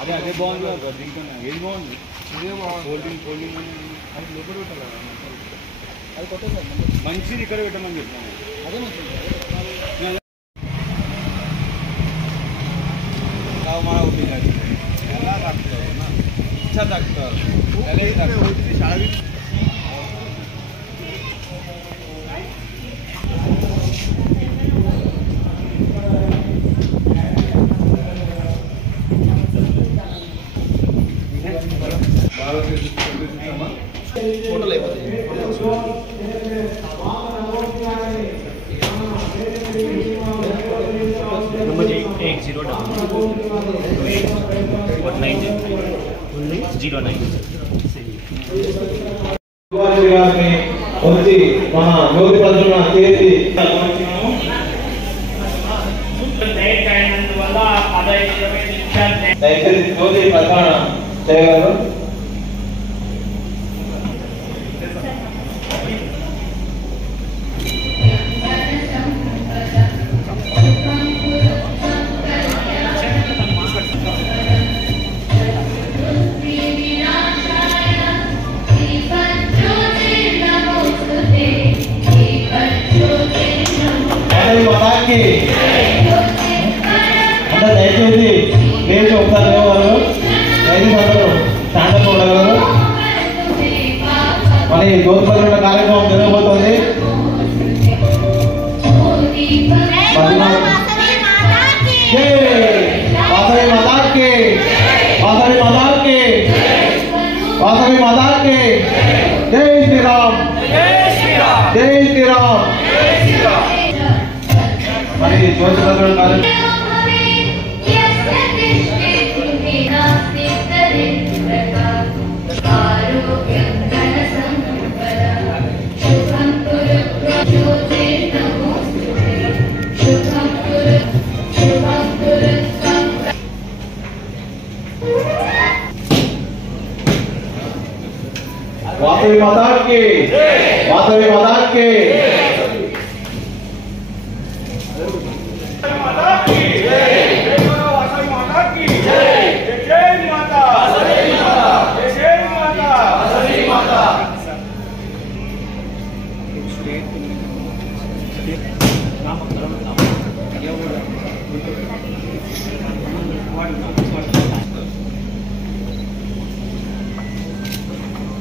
అదే అదే బాగుంది కదా దీంట్లో ఏది బాగుంది ఇదే బాగుంది కోల్డింగ్ అది లోపల పెట్టాలి అది కొత్త మంచిది ఇక్కడ పెట్టమని చెప్తాను అదే మంచిది మన ఒపీనియన్ ఎలా తాకుతావు ఇచ్చా తాకుతావు చాలా फोटो దయచేసి లేచి ఒకసారి లేవారు 5 సంవత్సరాలు స్టాండప్ ఉండగలరు. మరి గోధుమ కార్యక్రమం జరగబోతోంది. వాసవి మాతాకి జై శ్రీరామ్ జై శ్రీరామ్. మరి జ్యోతిపత్రుల కార్యక్రమం वासवी माता की वासवी माता की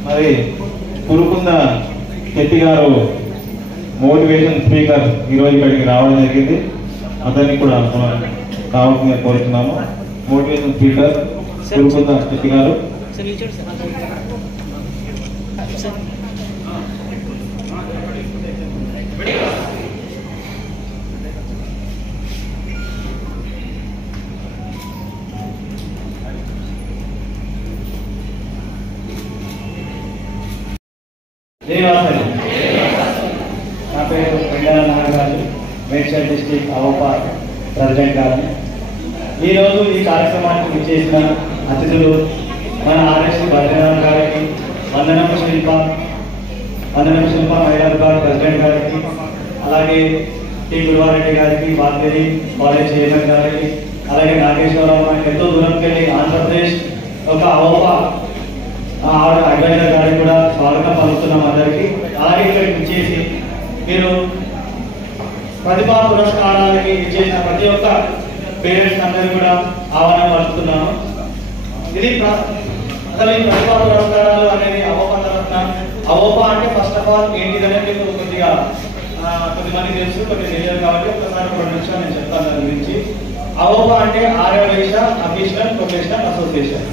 మరి పురుకుంద శెట్టి గారు మోటివేషన్ స్పీకర్ ఈరోజు ఇక్కడికి రావడం జరిగింది. అతన్ని కూడా కావాల్సిందిగా కోరుతున్నాము. మోటివేషన్ స్పీకర్ పురుకుంద శెట్టి గారు. నా పేరు పెండాల నాగరాజు, మేడ్చల్ డిస్ట్రిక్ట్ అవపా ప్రెసిడెంట్ గారు. ఈరోజు ఈ కార్యక్రమానికి విచ్చేసిన అతిథులు మన ఆర్ఎస్ బద్రీనాథ్ గారికి, వందనం శిల్ప హైదరాబాద్ ప్రెసిడెంట్ గారికి, అలాగే టి గురువారెడ్డి గారికి, వాల్తేరి కాలేజ్ చైర్మన్ గారికి, అలాగే నాగేశ్వరరావు ఎంతో దూరంకి వెళ్ళి ఆంధ్రప్రదేశ్ ఒక అవపా అడ్వైజర్ గారికి కూడా స్వాగతం పలుకుతున్నాం అందరికీ. అలాగే ఇక్కడికి ఇచ్చేసి మీరు ప్రతిభా పురస్కారాలకి ఇచ్చేసిన ప్రతి ఒక్క పేరెంట్స్ అందరికీ కూడా ఆహ్వానం పలుకుతున్నాము. ఇది అసలు ఈ ప్రతిభా పురస్కారాలు అనేది అవోపా తరఫున, అవోపా అంటే ఫస్ట్ ఆఫ్ ఆల్ ఏంటిదనేది మీకు కొద్దిమంది తెలుసు, కొద్ది తెలియదు కాబట్టి ఒకసారి 2 నిమిషాలు నేను చెప్తాను దాని గురించి. అవోపా అంటే ఆర్యవైశ్య అఫీషియల్ ప్రొఫెషనల్ అసోసియేషన్.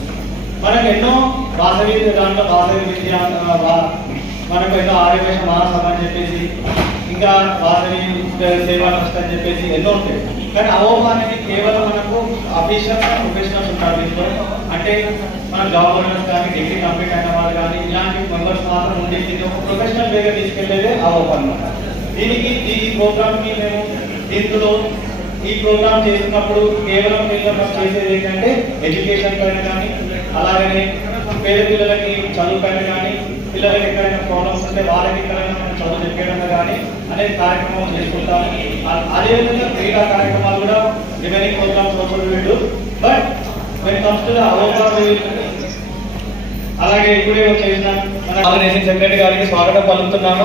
మనకు ఎన్నో వాసవి దాంట్లో వాసవి విద్య, మనకు ఎన్నో ఆర్యవైశ్య మహాసభ అని చెప్పేసి, ఇంకా వాసవి సేవా ట్రస్ట్ అని చెప్పేసి ఎన్నో ఉంటాయి. కానీ అవోపా అనేది కేవలం మనకు అఫీషియల్ ప్రొఫెషనల్స్ ఉంటారు దీంట్లో. అంటే మన జాబ్ హోల్డర్స్ కానీ, డిగ్రీ కంప్లీట్ అయిన వాళ్ళు కానీ, ఇలాంటి మెంబర్స్ మాత్రం ఉండేది ఒక ప్రొఫెషనల్ వేగా తీసుకెళ్లేదే అవోపా అన్నమాట. దీనికి ఈ ప్రోగ్రామ్కి మేము దీంట్లో ఈ ప్రోగ్రామ్ చేస్తున్నప్పుడు కేవలం చేసేది ఏంటంటే ఎడ్యుకేషన్ పైన కానీ, అలాగనే పేద పిల్లలకి చదువు పైన కానీ, పిల్లలకి ఎక్కడైనా ప్రాబ్లమ్స్ ఉంటే వాళ్ళకి ఎక్కడైనా మనం చదువు చెప్పడం కానీ అనేక కార్యక్రమాలు చేసుకుంటాము. అదేవిధంగా క్రీడా కార్యక్రమాలు కూడా రిమైనింగ్ ప్రోగ్రామ్స్ వీళ్ళు. But when comes to the అలాగే ఇప్పుడే చేసిన ఆర్గనైజింగ్ సెక్రటరీ గారికి స్వాగతం పలుకుతున్నాము.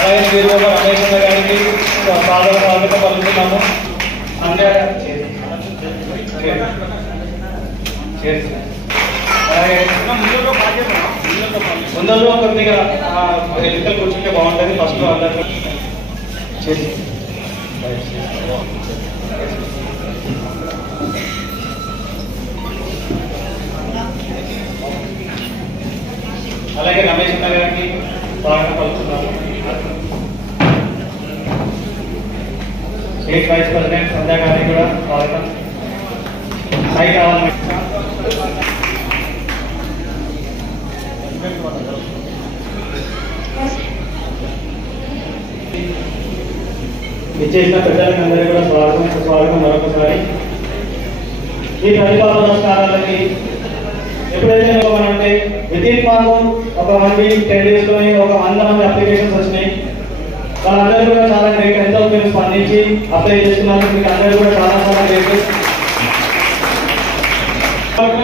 అలాగే వీరు రమేష్ గారికి స్వాగతం పలుకుతున్నాము. అలాగే ముందరలో కొద్దిగా ఎన్నికలు కూర్చుంటే బాగుంటుంది. ఫస్ట్ అందరూ చేసి అలాగే రమేష్ గారికి స్వాగతం పలుకుతున్నాము. స్టేట్ వైస్ ప్రెసిడెంట్ సంధ్యా గారికి కూడా స్వాగతం. సైట్ కావాలి ఇచ్చేసిన పెద్దలకి అందరికీ కూడా స్వాగతం మరొకసారి. ఈ ప్రతిభా పురస్కారాలకి ఎప్పుడైతే అంటే వితిన్ మాకు ఒక 1 వీక్ 10 days లోనే ఒక 100 మంది అప్లికేషన్స్ వచ్చినాయి. వాళ్ళందరూ కూడా చాలా గ్రేట్. ఎంతో మీరు స్పందించి అప్లై చేస్తున్నారు. మీకు అందరూ కూడా చాలా చాలా గ్రేట్.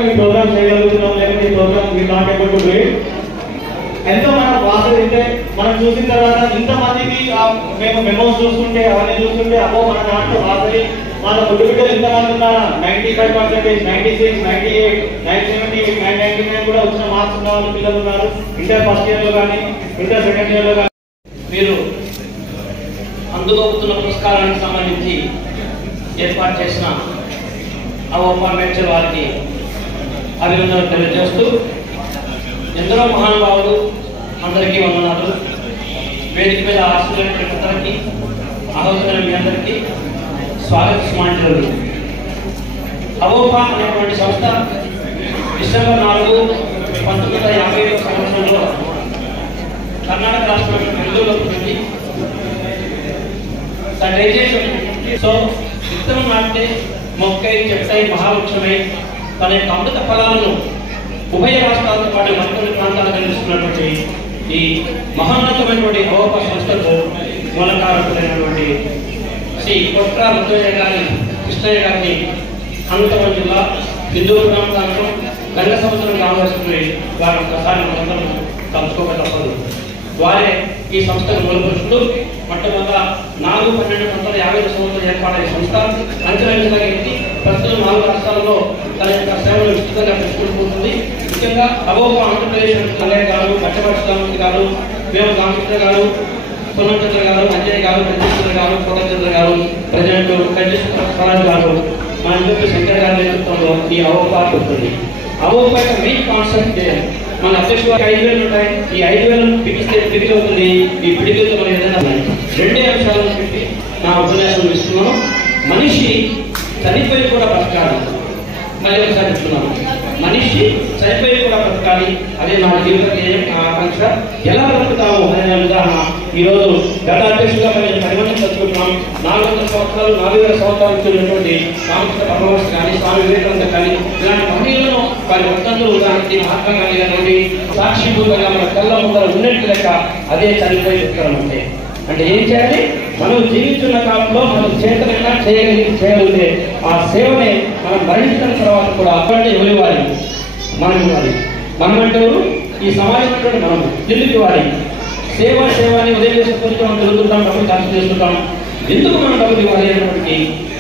ఈ ప్రోగ్రామ్ చేయగలుగుతున్నాం, లేకపోతే ఈ program we not able to do it. ఎంతో మనం వాసైతే మనం చూసిన తర్వాత ఇంతమందికి మేము మెమోస్ చూస్తుంటే అవన్నీ చూస్తుంటే అబ్బో మన దాంట్లో వాసరి మన బుడ్డు బిడ్డలు ఎంతమంది ఉన్నారా 95%, 96, 98, 978, 999 కూడా వచ్చిన మార్క్స్ ఉన్న వాళ్ళు పిల్లలు ఉన్నారు. ఇంటర్ ఫస్ట్ ఇయర్ లో కానీ ఇంటర్ సెకండ్ ఇయర్ లో కానీ. మీరు అందుకోబోతున్న పురస్కారానికి సంబంధించి ఏర్పాటు చేసిన మేడ్చల్ వారికి అభినందనలు తెలియజేస్తూ, ఎందరో మహానుభావులు అందరికీ వందనాలు. వేదిక మీద ఆశీర్వదించిన అందరికీ ఆలోచన మీ అందరికీ స్వాగత సుమాంజలు. అవోపా అనేటువంటి సంస్థ డిసెంబర్ 4, 1951 సంవత్సరంలో కర్ణాటక రాష్ట్రం వెలుగులోకి వచ్చింది. సో విత్తనం నాటితే మొక్కై చెట్టై మహావృక్షమై తన యొక్క అమృత ఫలాలను ఉభయ రాష్ట్రాలతో పాటు మరికొన్ని ప్రాంతాలకు అందిస్తున్నటువంటి ఈ మహోన్నతమైనటువంటి అవోపా సంస్థకు మూలకారకులైనటువంటి శ్రీ కొట్ర ముద్దయ్య గారి కృష్ణయ్య గారిని అనంతపురం జిల్లా హిందూరు ప్రాంతం గంగ సముద్రం గ్రామస్తులు వారి ఒక్కసారి మనందరం తలుచుకోక తప్పదు. వారే ఈ సంస్థను మూలపరుస్తూ మొట్టమొదట 4/12/1950 సంవత్సరం ఏర్పాటైన సంస్థ అంచెలంచెలకి ప్రస్తుతం 4 రాష్ట్రాల్లో తన యొక్క సేవలు విస్తృతంగా పెంచుకుంటుంది. ముఖ్యంగా అవోపా ఆంధ్రప్రదేశ్ కళ్యాణ్ గారు, పట్టభద్రామూర్తి గారు, వేమ రామకృష్ణ గారు, సుమచంద్ర గారు, అంజయ్ గారు, ప్రజేశ్వర గారు, పూర్ణచంద్ర గారు, ప్రెసిడెంట్ స్వరాజ్ గారు, మన ఇంటి శంకర్ గారి నేతృత్వంలో ఈ అవోపా ఉంటుంది. అవోపా యొక్క మెయిన్ కాన్సెప్ట్ మన అధ్యక్షుడు 5,000 ఉంటాయి. ఈ 5,000 బిగిస్తే బిగిలి అవుతుంది. ఈ పిడికిలతో మనం ఏదైనా 2 అంశాలను పెట్టి నా ఉపన్యాసం ఇస్తున్నాను. మనిషి చనిపోయి కూడా బ్రతకాలి. మళ్ళీ ఒకసారి చెప్తున్నాను, మనిషి చనిపోయి కూడా బ్రతకాలి. అదే నా జీవిత ఆకాంక్ష. ఎలా బ్రతుకుతాము అనే ఉదాహరణ ఈరోజు గత అధ్యక్షులుగా మేము 10 మందిని చదువుకుంటున్నాం. 400 సంవత్సరాలు 4,000 సంవత్సరాలు ఇచ్చినటువంటి రామకృష్ణ పరమహంస కానీ, స్వామి వివేకానంద కానీ, ఇలాంటి మహనీయులను వారి వక్తంతులు ఉదాహరణకి మహాత్మా గాంధీ గారి సాక్షిభూతంగా మన కళ్ళ ముందర ఉన్నట్టు లెక్క అదే చనిపోయి బ్రతకడం అంటే ఏం చేయాలి? మనం జీవించున్న కాలంలో మనం చేతనైనా చేయగలిగితే ఆ సేవనే మనం మరణించిన తర్వాత కూడా అప్పటి ఎవరివ్వాలి? మనం ఇవ్వాలి. మనం అంటే ఈ సమాజం అంటే మనం ఎందుకు ఇవ్వాలి? సేవ అని ఉదయం చేసుకుంటూ మనం తిరుగుతుంటాం, డబ్బులు ఖర్చు చేసుకుంటాం. ఎందుకు మనం డబ్బులు ఇవ్వాలి అనేప్పటికీ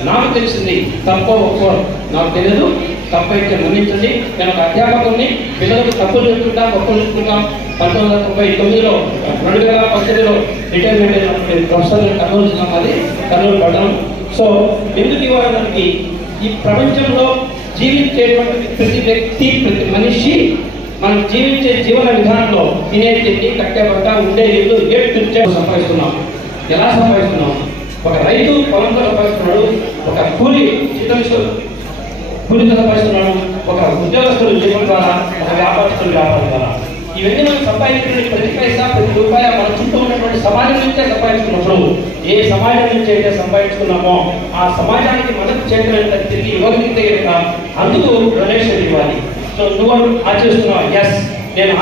నాకు తెలిసింది తప్పో ఒక్కో నాకు తెలియదు. తప్పైతే మన్నించండి. నేను ఒక అధ్యాపకుడిని. పిల్లలకు తప్పులు చెప్తుంటాం, గొప్పలు చెప్తుంటాం. 1999లో 2018లో రిటైర్మెంట్ అయినటువంటి ప్రొఫెసర్ కర్నూలు జిల్లా, అది కర్నూలు పట్టణం. సో ఎందుకు ఇవ్వడానికి ఈ ప్రపంచంలో జీవించేటువంటి ప్రతి వ్యక్తి, ప్రతి మనిషి మనం జీవించే జీవన విధానంలో తినే తిండి, కట్టే బట్ట, ఉండే ఇల్లు సంపాదిస్తున్నాం. ఎలా సంపాదిస్తున్నాం? ఒక రైతు పొలంలో సంపాదిస్తున్నాడు, ఒక కూలి సంపాదిస్తున్నాడు, ఒక ఉద్యోగస్తుడు జీవనం ద్వారా, ఒక వ్యాపారస్తుడు వ్యాపారం ద్వారా. ఇవన్నీ మనం సంపాదించిన ప్రతి పైసా, ప్రతి రూపాయ మన చుట్టూ ఉన్నటువంటి సమాజం నుంచే సంపాదించుకున్నప్పుడు ఏ సమాజం నుంచి అయితే సంపాదించుకున్నామో ఆ సమాజానికి మద్దతు చేయగలిగిన తిరిగి ఇవ్వగలిగితే అందుకు డొనేషన్ ఇవ్వాలి. సో నువ్వు ఆచరిస్తున్నావు. ఎస్, నేను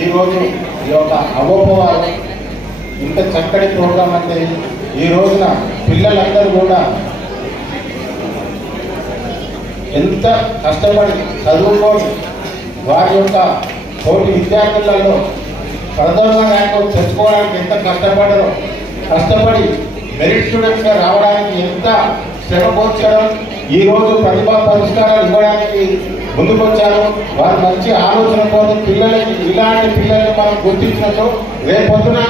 ఈరోజు ఈ యొక్క అవోపవాలు ఇంత చక్కటి ప్రోగ్రాం అంటే ఈ రోజున పిల్లలందరూ కూడా ఎంత కష్టపడి చదువుకొని వారి యొక్క తోటి విద్యార్థులలో ప్రథమ ర్యాంకు తెచ్చుకోవడానికి ఎంత కష్టపడి మెరిట్ స్టూడెంట్స్గా రావడానికి ఎంత శ్రమ కోర్చడం ఈరోజు ప్రతిభా పరిష్కారాలు ఇవ్వడానికి ముందుకొచ్చారు. వారు మంచి ఆలోచనతో పిల్లలకి ఇలాంటి పిల్లల్ని మనం గుర్తించినట్టు రేపొద్దున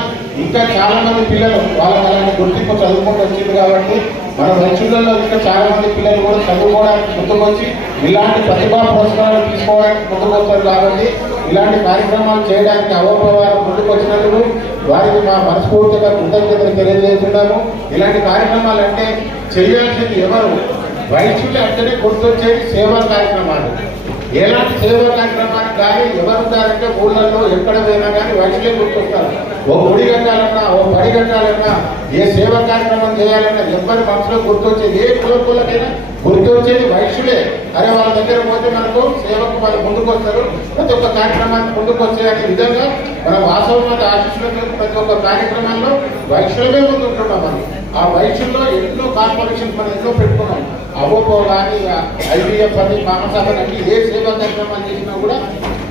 ఇంకా చాలా మంది పిల్లలు వాళ్ళని గుర్తింపు చదువుకుంటూ వచ్చింది కాబట్టి మన రైతులలో ఇంకా చాలా మంది పిల్లలు కూడా చదువుకోవడానికి ముందుకొచ్చి ఇలాంటి ప్రతిభా పురస్కారాలు తీసుకోవడానికి ముందుకొచ్చారు. కాబట్టి ఇలాంటి కార్యక్రమాలు చేయడానికి అవోపవారు ముందుకు వచ్చినందుకు వారికి మా మనస్ఫూర్తిగా కృతజ్ఞతలు తెలియజేస్తున్నాము. ఇలాంటి కార్యక్రమాలు అంటే చేయాల్సింది ఎవరు? వైద్యులు అంటేనే గుర్తొచ్చేది సేవా కార్యక్రమాలు. ఎలాంటి సేవా కార్యక్రమానికి కానీ ఎవరు ఉంటారంటే ఊళ్ళల్లో ఎక్కడ పోయినా కానీ వైద్యులే గుర్తొస్తారు. ఓ గుడి కట్టాలన్నా ఓ బడి కట్టాలన్నా ఏ సేవా కార్యక్రమం చేయాలన్నా ఎవరి మనసులో గుర్తొచ్చేది ఏ కులకులకైనా గుర్తొచ్చేది వైద్యులే. అరే వాళ్ళ దగ్గర పోతే మనకు సేవకు వాళ్ళు ముందుకు వస్తారు, ప్రతి ఒక్క కార్యక్రమానికి ముందుకు వచ్చే అనే విధంగా మన వాస్తవమైన ఆశిస్తున్న ప్రతి ఒక్క కార్యక్రమాల్లో వైద్యులమే ముందు ఉంటున్నాం. మనం ఆ వైద్యుల్లో ఎన్నో కార్పొరేషన్స్ మనం ఎన్నో పెట్టుకున్నాం. అవోపో కానీ ఐవీఎఫ్ అని మహాసభలకి ఏ సేవా కార్యక్రమాలు చేసినా కూడా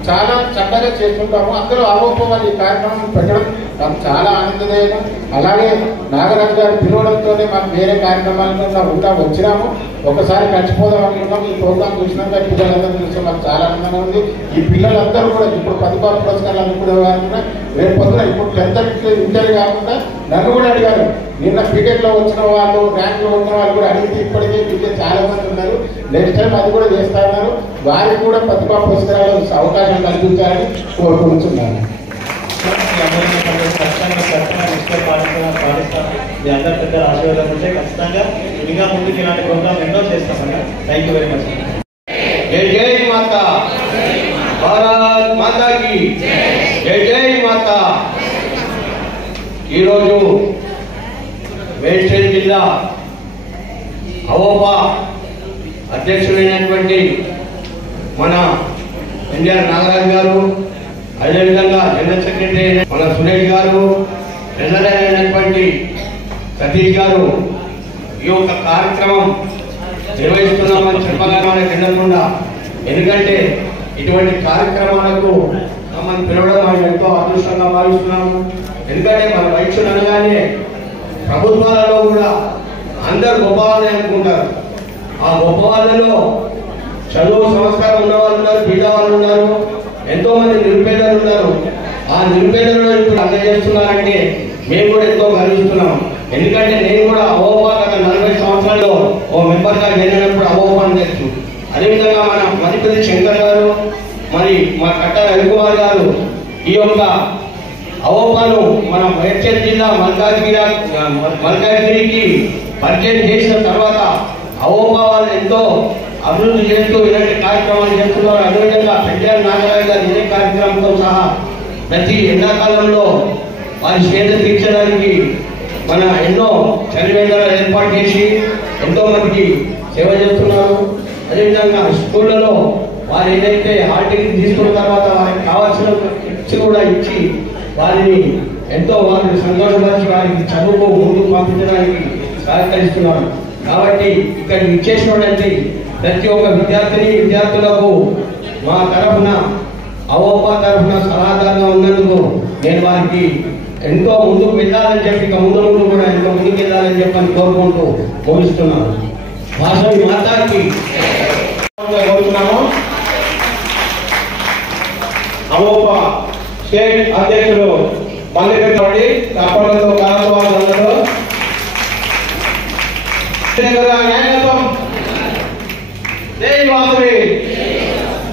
చాలా చక్కగా చేసుకుంటాము. అందరూ అవోపో వాళ్ళు ఈ కార్యక్రమం పెట్టడం మాకు చాలా ఆనందదాయకం. అలాగే నాగరాజు గారు పిలవడంతోనే మనం వేరే కార్యక్రమాలను ఉంటా వచ్చినాము. ఒకసారి కలిసిపోదాం అనుకున్నాం. ఈ ప్రోగ్రాం చూసినాక పిల్లలందరూ చూస్తే మాకు చాలా ఆనందంగా ఉంది. ఈ పిల్లలందరూ కూడా ఇప్పుడు ప్రతిభా పురస్కారాలు అనుకునే కాకుండా రేపు పొద్దున ఇప్పుడు 10th ఇంటర్ కాకుండా నన్ను కూడా అడిగారు. నిన్న క్రికెట్లో వచ్చిన వాళ్ళు ర్యాంకులో వచ్చిన వాళ్ళు కూడా అడిగితే ఇప్పటికే పిల్లలు చాలా మంది ఉన్నారు. నెక్స్ట్ టైం అది కూడా చేస్తా ఉన్నారు. వారికి కూడా ప్రతిభా పురస్కారాలు అవకాశం కల్పించాలని కోరుకుంటున్నాను. మీ అందరి పెద్ద ఆశీర్వాదం ఉంటే ఖచ్చితంగా ఇంకా ముందుకు ఇలాంటి ప్రోగ్రామ్ ఎన్నో చేస్తామన్నా. Thank you very much. జై జై మాతా, భారత్ మాతాకి జై జై మాతా. ఈరోజు మేడ్చల్ జిల్లా అవోపా అధ్యక్షుడైనటువంటి మన ఎన్ఆర్ నాగరాజు గారు, అదేవిధంగా జనరల్ సెక్రటరీ మన సురేష్ గారు, ట్రెజరర్ అయినటువంటి సతీష్ గారు ఈ యొక్క కార్యక్రమం నిర్వహిస్తున్నామని చెప్పగానే వెళ్ళకుండా, ఎందుకంటే ఇటువంటి కార్యక్రమాలకు మనం పిలవడం మనం ఎంతో అదృష్టంగా భావిస్తున్నాము. ఎందుకంటే మన వైద్యులు అనగానే ప్రభుత్వాలలో కూడా అందరు గొప్పవాళ్ళని అనుకుంటారు. ఆ గొప్ప వాళ్ళలో చదువు సంస్కారం ఉన్నవాళ్ళు ఉన్నారు, బీద వాళ్ళు ఉన్నారు, ఎంతో మంది నిరుపేదలు ఉన్నారు. ఆ నిరుపేదలను ఇప్పుడు అందజేస్తున్నారంటే మేము కూడా ఎంతో గర్విస్తున్నాం. ఎందుకంటే నేను కూడా అవోపా గత 40 సంవత్సరాల్లో ఓ మెంబర్గా జరిగినప్పుడు అవోపాను తెలుసు. అదేవిధంగా మన మధిపతి శంకర్ గారు, మరి మా కట్ట రవికుమార్ గారు ఈ యొక్క అవోపాను మన మేడ్చల్ జిల్లా మల్కాజ్గిరికి పరిచయం చేసిన తర్వాత అవోపా వాళ్ళు ఎంతో అభివృద్ధి చేస్తూ ఇలాంటి కార్యక్రమాలు చేస్తున్నారు. అదేవిధంగా పెంచారు నాగరాజు గారు ఇదే కార్యక్రమంతో సహా ప్రతి ఎండాకాలంలో వారి శ్రేణ తీర్చడానికి మన ఎన్నో చలివేంద్రాలు ఏర్పాటు చేసి ఎంతో మందికి సేవ చేస్తున్నారు. అదేవిధంగా స్కూళ్ళలో వారు ఏదైతే హాల్ టికెట్ తీసుకున్న తర్వాత వారికి కావాల్సిన కిట్స్ కూడా ఇచ్చి వారిని ఎంతో వారిని సంతోషపరిచి వారికి చదువుకు ముందుకు పంపించడానికి సహకరిస్తున్నారు. కాబట్టి ఇక్కడ ఇచ్చేసినటువంటి ప్రతి ఒక్క విద్యార్థులకు మా తరఫున అవోపా తరఫున సలహాదారుగా ఉన్నందుకు నేను వారికి ఎంతో ముందుకు వెళ్ళాలని చెప్పి ఇక ముందు కూడా ఎంతో ముందుకు వెళ్ళాలని చెప్పని కోరుకుంటూ ముగిస్తున్నాను. భాషని మాతాకి కోరుతున్నాము. అవోపా స్టేట్ అధ్యక్షుడు మల్లికరెడ్డి తప్పడంతో కాలస్వాదంలో నాయకత్వం. జై వాసవి,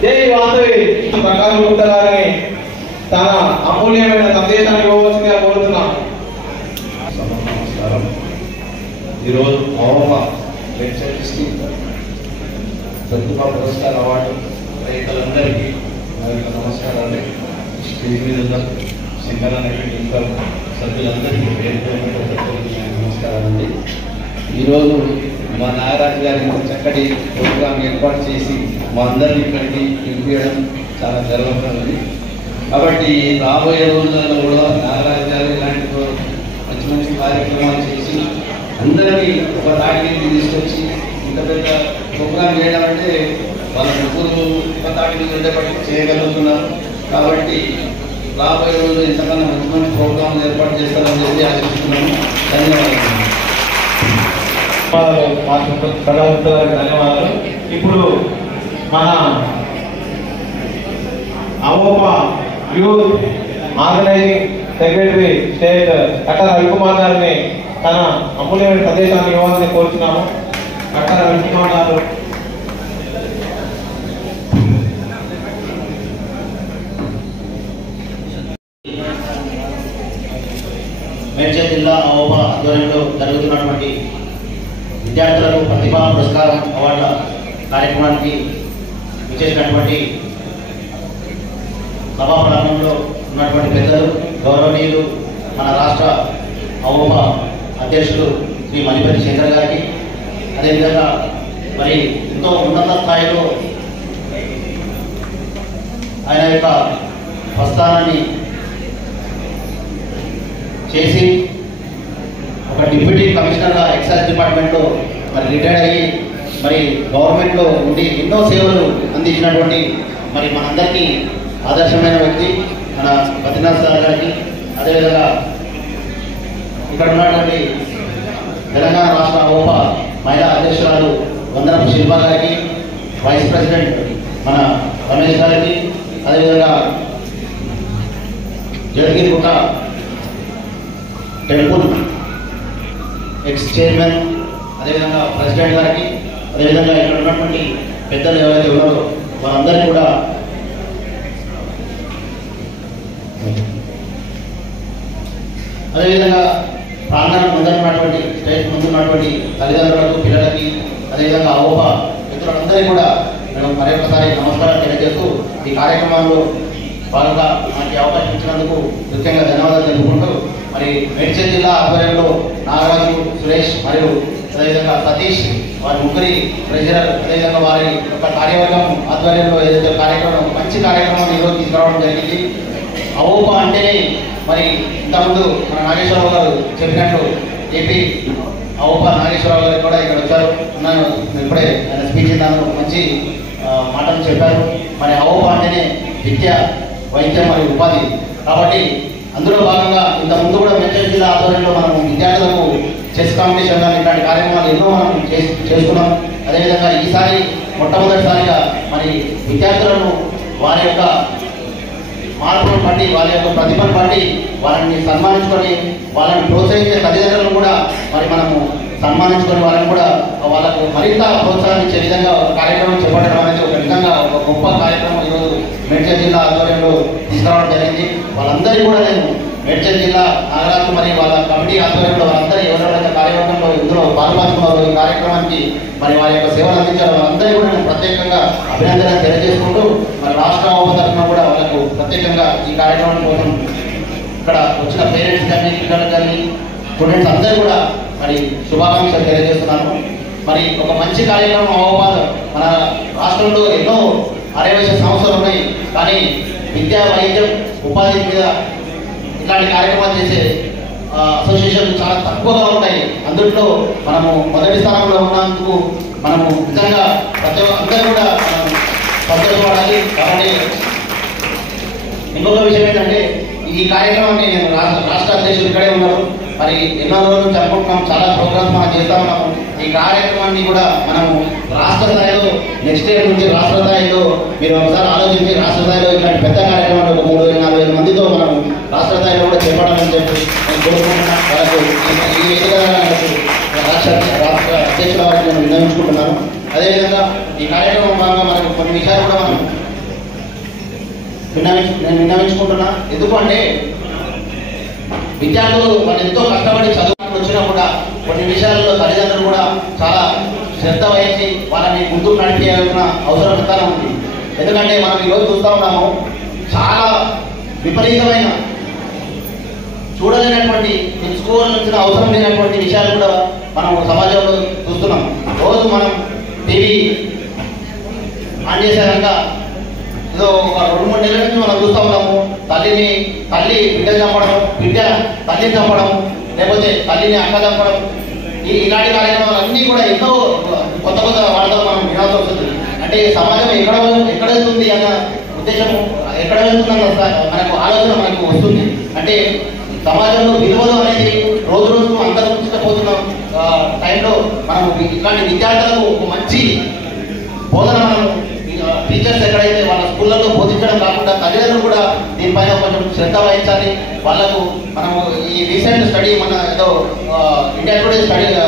జై వాసవి. ప్రకాశం గుప్తా గారిని తన అమూల్యమైన సందేశాన్ని ఇవ్వవలసిందిగా కోరుతున్నాం. నమస్కారం. ఈరోజు అవోపా ప్రతిభా పురస్కార అవార్డు రైతులందరికీ నా యొక్క నమస్కారాలు. స్టేజ్ మీద ఉన్న సింగరానికి ఇంకా సభ్యులందరికీ పేరు నమస్కారాలండి. ఈరోజు మా నాగరాజు గారి చక్కటి ప్రోగ్రాం ఏర్పాటు చేసి మా అందరిని ఇక్కడికి పిలిపించడం చాలా గర్వకారణం. కాబట్టి రాబోయే రోజులలో కూడా నాగరాజు గారు ఇలాంటి మంచి మంచి కార్యక్రమాలు చేసి అందరినీ ఒక తాటికి తీసుకొచ్చి ఇంత పెద్ద ప్రోగ్రాం చేయడం అంటే వాళ్ళ ముగ్గురు ఒక తాటి మీద ఉండేపట్టి చేయగలుగుతున్నారు. కాబట్టి రాబోయే రోజులు ఇంతకన్నా మంచి మంచి ప్రోగ్రాంలు ఏర్పాటు చేస్తారని చెప్పి ఆశిస్తున్నాను. ధన్యవాదాలు. ధన్యవాదాలు. ఇప్పుడు మన AVOPA youth organizing secretary state Kattala Ravikumar గారిని తన అమూల్యమైన సందేశాన్ని ఇవ్వాలని కోరుతున్నాము. కట్టాల రవికుమార్ గారు. మేడ్చల్ జిల్లా అవోపా ఆధ్వర్యంలో జరుగుతున్నటువంటి విద్యార్థులకు ప్రతిభా పురస్కారం అవార్డుల కార్యక్రమానికి విచ్చేసినటువంటి సభా ప్రాంగణంలో ఉన్నటువంటి పెద్దలు, గౌరవనీయులు, మన రాష్ట్ర అవోపా అధ్యక్షులు శ్రీ మణిపతి చంద్ర గారికి, అదేవిధంగా మరి ఎంతో ఉన్నత స్థాయిలో ఆయన యొక్క ప్రస్థానాన్ని చేసి ఒక డిప్యూటీ కమిషనర్గా ఎక్సైజ్ డిపార్ట్మెంట్లో మరి రిటైర్డ్ అయ్యి మరి గవర్నమెంట్లో ఉండి ఎన్నో సేవలు అందించినటువంటి మరి మనందరికీ ఆదర్శమైన వ్యక్తి మన బద్రీనాథ్ సార్ గారికి, అదేవిధంగా ఇక్కడ ఉన్నటువంటి తెలంగాణ రాష్ట్ర అవోపా మహిళా అధ్యక్షురాలు వందనపు శిల్ప గారికి, వైస్ ప్రెసిడెంట్ మన రమేష్ గారికి, అదేవిధంగా జగగిరిగుట్ట టెంపుల్ ఎక్స్ చైర్మన్, అదేవిధంగా ప్రెసిడెంట్ గారికి, అదేవిధంగా ఇక్కడ ఉన్నటువంటి పెద్దలు ఎవరైతే ఉన్నారో వారందరినీ కూడా అదేవిధంగా ప్రాంగణం ముందున్నటువంటి స్టేజ్ ముందున్నటువంటి తల్లిదండ్రులకు, పిల్లలకి, అదేవిధంగా అవోపా మిత్రులందరికీ కూడా నేను మరొకసారి నమస్కారం తెలియజేస్తూ ఈ కార్యక్రమంలో భాగంగా మనకి అవకాశం ఇచ్చినందుకు ముఖ్యంగా ధన్యవాదాలు తెలుపుకుంటూ మరి మేడ్చల్ జిల్లా ఆధ్వర్యంలో నాగరాజు, సురేష్ మరియు అదేవిధంగా సతీష్ వారి ముగ్గురి ట్రెజరర్, అదేవిధంగా వారి యొక్క కార్యవర్గం ఆధ్వర్యంలో ఏదైతే కార్యక్రమం మంచి కార్యక్రమం ఈరోజు తీసుకురావడం జరిగింది. అవోపా అంటేనే మరి ఇంతకుముందు మన నాగేశ్వరరావు గారు చెప్పినట్టు ఏపీ అవోపా నాగేశ్వరరావు గారు కూడా ఇక్కడ వచ్చారు. ఇప్పుడే ఆయన స్పీచ్ ఇద్దాను, మంచి మాటలు చెప్పారు. మరి అవోపా అంటేనే విద్య, వైద్యం మరియు ఉపాధి. కాబట్టి అందులో భాగంగా ఇంతకుముందు కూడా మేడ్చల్ జిల్లా ఆధ్వర్యంలో మనం విద్యార్థులకు చెస్ కాంపిటీషన్ కానీ ఇట్లాంటి కార్యక్రమాలు ఎన్నో మనం చేస్తున్నాం. అదేవిధంగా ఈసారి మొట్టమొదటిసారిగా మరి విద్యార్థులను వారి యొక్క మార్పులను బట్టి, వాళ్ళ యొక్క ప్రతిభను బట్టి వాళ్ళని సన్మానించుకొని వాళ్ళని ప్రోత్సహించే తల్లిదండ్రులను కూడా మరి మనము సన్మానించుకొని వాళ్ళని కూడా వాళ్ళకు మరింత ప్రోత్సాహం ఇచ్చే విధంగా కార్యక్రమం చేపట్టడం అనేది ఒక విధంగా ఒక గొప్ప కార్యక్రమం ఈరోజు మేడ్చల్ జిల్లా ఆధ్వర్యంలో తీసుకురావడం జరిగింది. వాళ్ళందరికీ కూడా నేను మేడ్చల్ జిల్లా నాగరాజు మరియు వాళ్ళ కమిటీ ఆధ్వర్యంలో వాళ్ళందరూ ఎవరెవరైతే కార్యక్రమంలో ఇందులో పాల్పంచుకున్నారో ఈ కార్యక్రమానికి మరి వారి యొక్క సేవలు అందించారు వాళ్ళందరూ కూడా నేను ప్రత్యేకంగా అభినందన తెలియజేసుకుంటూ మరి రాష్ట్ర తరఫున కూడా వాళ్ళకు ప్రత్యేకంగా ఈ కార్యక్రమం కోసం ఇక్కడ వచ్చిన పేరెంట్స్ కానీ, పిల్లలకు కానీ, స్టూడెంట్స్ అందరూ కూడా మరి శుభాకాంక్షలు తెలియజేస్తున్నాను. మరి ఒక మంచి కార్యక్రమం అవోపాలు మన రాష్ట్రంలో ఎన్నో ఆర్యవైశ్య సంస్థలు ఉన్నాయి, కానీ విద్యా, వైద్యం, ఉపాధి మీద ఇలాంటి కార్యక్రమాలు చేసే అసోసియేషన్లు చాలా తక్కువగా ఉంటాయి. అందులో మనము మొదటి స్థానంలో ఉన్నందుకు మనము నిజంగా ప్రతి అందరూ కూడా మనం సంతోషపడాలి. కాబట్టి ఇంకొక విషయం ఏంటంటే ఈ కార్యక్రమాన్ని నేను రాష్ట్ర అధ్యక్షులు ఇక్కడే ఉన్నారు. మరి ఎన్నో రోజులు జరుపుకుంటున్నాం, చాలా ప్రోగ్రామ్స్ మనం చేస్తా ఉన్నాము. ఈ కార్యక్రమాన్ని కూడా మనము రాష్ట్ర స్థాయిలో నెక్స్ట్ ఇయర్ నుంచి రాష్ట్ర స్థాయిలో మీరు ఒకసారి ఆలోచించి రాష్ట్ర స్థాయిలో ఇట్లాంటి పెద్ద కార్యక్రమాలు ఒక 3,000-4,000 మందితో మనం రాష్ట్ర స్థాయిలో కూడా చేపట్టాలని చెప్పి నేను కోరుకుంటున్నాను. వాళ్ళకు ఈ విధంగా రాష్ట్ర అధ్యక్షుల వారికి నేను విన్నవించుకుంటున్నాను. అదేవిధంగా ఈ కార్యక్రమం భాగంగా మనకు కొన్ని విషయాలు కూడా మనం నేను విన్నవించుకుంటున్నా. ఎందుకంటే విద్యార్థులు వాళ్ళు ఎంతో కష్టపడి చదువుకు వచ్చినా కూడా కొన్ని విషయాల్లో తల్లిదండ్రులు కూడా చాలా శ్రద్ధ వహించి వాళ్ళని ముందుకు నడిపేయాల్సిన అవసరం ఎంతగా ఉంది. ఎందుకంటే మనం ఈరోజు చూస్తూ ఉన్నాము, చాలా విపరీతమైన చూడలేనటువంటి తెలుసుకోవాల్సిన అవసరం లేనటువంటి విషయాలు కూడా మనం సమాజంలో చూస్తున్నాం. రోజు మనం టీవీ ఆన్ చేసాక ఏదో ఒక 2-3 నెలల నుంచి మనం చూస్తూ ఉన్నాము. తల్లి బిడ్డలు చంపడం, బిడ్డ తల్లిని చంపడం, లేకపోతే తల్లిని అక్క చంపడం, ఇలాంటి కార్యక్రమాలు అన్నీ కూడా ఎన్నో కొత్త వార్తలు మనం వినాల్సి వస్తుంది. అంటే సమాజం ఎక్కడ వెళ్తుంది అన్న ఉద్దేశము, ఎక్కడ వెళ్తుందన్న మనకు ఆలోచన మనకు వస్తుంది. అంటే సమాజంలో విలువలు అనేది రోజు రోజుకు అంతరించిపోతున్న టైంలో మనం ఇట్లాంటి విద్యార్థులకు ఒక మంచి బోధన మనం టీచర్స్ ఎక్కడైతే వాళ్ళ స్కూళ్ళలో బోధించడం కాకుండా తల్లిదండ్రులు కూడా దీనిపైన కొంచెం శ్రద్ధ వహించాలి. వాళ్ళకు మనము ఈ రీసెంట్ స్టడీ మన ఏదో ఇండియా టుడే స్టడీలో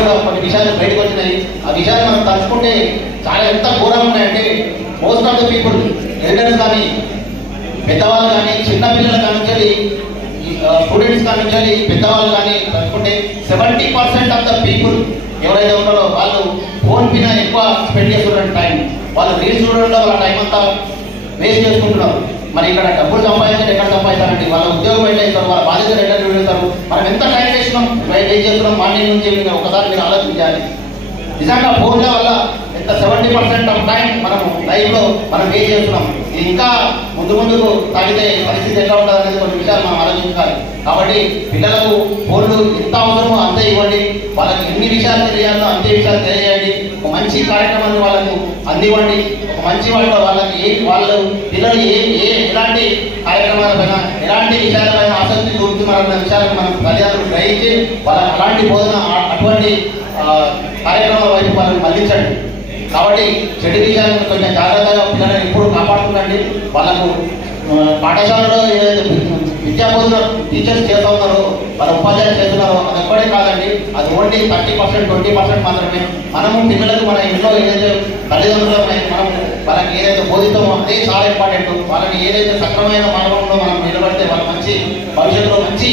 కూడా కొన్ని విషయాలు బయటకు వచ్చినాయి. ఆ విషయాలు మనం తలుచుకుంటే చాలా ఎంత ఘోరంగా ఉన్నాయంటే most of the people elders కానీ పెద్దవాళ్ళు కానీ చిన్నపిల్లల కానీ స్టూడెంట్స్ కానీ పెద్దవాళ్ళు కానీ తలుచుకుంటే 70% ఆఫ్ ద పీపుల్ ఎవరైతే ఉన్నారో వాళ్ళు ఫోన్ మీద ఎక్కువ స్పెండ్ చేస్తున్న టైం, వాళ్ళు రీల్స్ చూడడంలో వాళ్ళ టైం అంతా వేస్ట్ చేసుకుంటున్నారు. మరి ఇక్కడ డబ్బులు సంపాదించాలి, ఎక్కడ సంపాదించాలండి? వాళ్ళ ఉద్యోగం ఎట్లా ఇస్తారు, వాళ్ళ బాధ్యతలు ఎట్లా నిర్వహిస్తారు? మనం ఎంత టైం వేస్తున్నాం, వేస్ట్ చేస్తున్నాం మార్నింగ్ నుంచి ఒకసారి మీరు ఆలోచించాలి. నిజంగా ఫోన్ల వల్ల ఎంత 70% ఆఫ్ టైం మనం లైఫ్లో మనం వేస్ట్ చేస్తున్నాం. ఇది ఇంకా ముందుకు తాగితే పరిస్థితి ఎట్లా ఉంటుంది అనేది కొన్ని విషయాలు మనం ఆలోచించాలి. కాబట్టి పిల్లలకు ఫోన్లు ఎంత అవసరమో అంతే ఇవ్వండి, వాళ్ళకి ఎన్ని విషయాలు తెలియాలో అంతే విషయాలు తెలియజేయండి. ఒక మంచి కార్యక్రమాన్ని వాళ్ళకు అందివ్వండి. ఒక మంచి వాళ్ళకి వాళ్ళు పిల్లలు ఎలాంటి కార్యక్రమాలపైన ఎలాంటి విషయాలపైన ఆసక్తి చూపుతున్నారన్న విషయాలను మనం తల్లిదండ్రులు గ్రహించి వాళ్ళకి అలాంటి బోధన అటువంటి కార్యక్రమాల వైపు వాళ్ళని మళ్లించండి. కాబట్టి చెడు విషయాలను కొంచెం జాగ్రత్తగా పిల్లలను ఎప్పుడు కాపాడుతుందండి. వాళ్ళకు పాఠశాలలో ఏదైతే విద్యాబోధన టీచర్స్ చేస్తూ ఉన్నారో, వాళ్ళ ఉపాధ్యాయులు చేస్తున్నారో అది ఎక్కడే కాదండి. అది ఓన్లీ 30%, 20% మాత్రమే. మనము పిల్లలకు మన ఇంట్లో ఏదైతే తల్లిదండ్రులు మనం వాళ్ళకి ఏదైతే బోధిస్తామో అదే చాలా ఇంపార్టెంట్. వాళ్ళని ఏదైతే సక్రమైన మార్గంలో మనం నిలబడితే వాళ్ళ మంచి భవిష్యత్తులో మంచి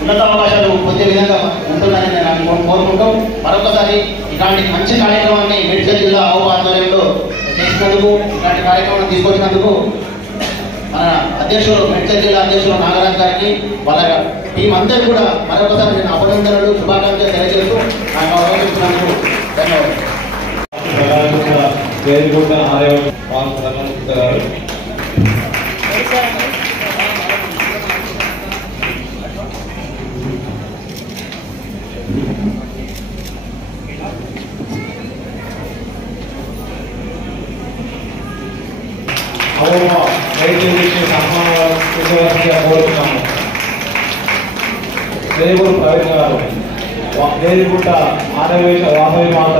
ఉన్నత అవకాశాలు పొందే విధంగా ఉంటుందని నేను కోరుకుంటూ మరొకసారి ఇలాంటి మంచి కార్యక్రమాన్ని మేడ్చల్ జిల్లా ఆధ్వర్యంలో చేసినందుకు, ఇలాంటి కార్యక్రమాన్ని తీసుకొచ్చినందుకు మన అధ్యక్షులు మేడ్చల్ జిల్లా అధ్యక్షులు నాగరాజ్ గారికి వాళ్ళ టీం అందరూ కూడా మరొకసారి నేను అభినందనలు శుభాకాంక్షలు తెలియజేస్తూ నాకు అవకాశించినందుకు ధన్యవాదాలు. కోరుతున్నాము. దేవుడు ప్రవీణ్ గారు వేదిగుట్ట ఆనవేశ వాసవి మాత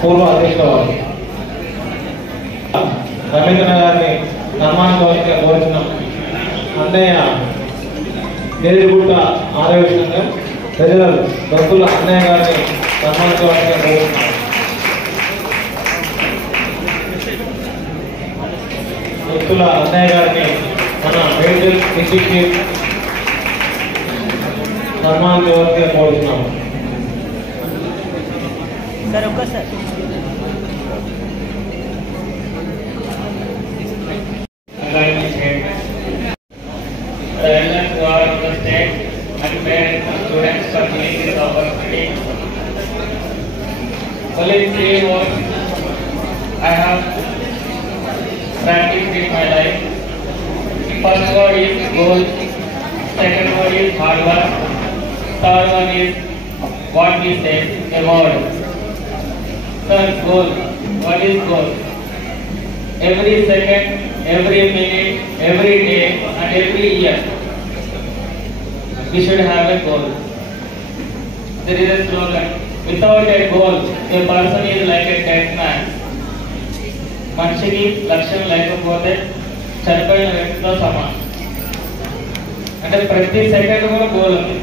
పూర్వ అధ్యక్షుడు రవీంద్ర గారిని సన్మానించవలసిగా కోరుతున్నాం. అన్నయ్య వేదిగుట్ట ఆనవేశంగా ప్రజలు భక్తుల అన్నయ్య గారిని సన్మానించవలసిగా కోరుతున్నాం. భక్తుల అన్నయ్య గారిని మన మేడ్చల్ డిస్ట్రిక్ట్ సన్మానించవలసిగా కోరుతున్నాము. సార్ ఒక్కసారి I have practiced in my life. First word is goal, second word is hard work, third one is what we say, award. Third, goal. What is goal? Every second, every minute, every day and every year we should have a goal. There is a slogan, without a goal a person is like a dead man. మనిషికి లక్ష్యం లేకపోతే చనిపోయిన వ్యక్తితో సమానం. అంటే ప్రతి second కూడా goal ఉంది.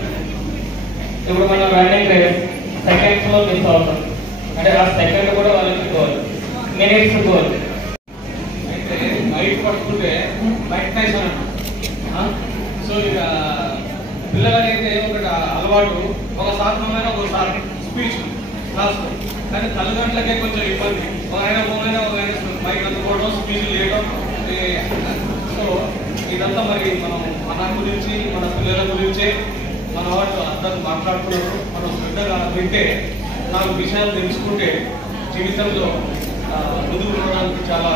ఇప్పుడు మనం రన్నింగ్ రేస్ సెకండ్స్ లో మిస్ అవుతాం, అంటే ఆ సెకండ్ కూడా వాళ్ళకి గోల్, మినిట్స్ గోల్. అయితే మైక్ పట్టుకుంటే మైక్ టైసన్ అంటాం. సో ఇక పిల్లలకైతే ఒకటి అలవాటు, ఒక శాతమైన ఒకసారి స్పీచ్ క్లాస్, కానీ తల్లిదండ్రులకే కొంచెం ఇబ్బంది. ఒక ఆయన మైక్ అందుకోవడం, స్పీచ్లు చేయడం. సో ఇదంతా మరి మనం మన గురించి, మన పిల్లల గురించే మన వాళ్ళు అందరూ మాట్లాడుతున్నారు. మనం శ్రద్ధగా వింటే 4 విషయాలు తెలుసుకుంటే జీవితంలో ముందుకు పోవడానికి చాలా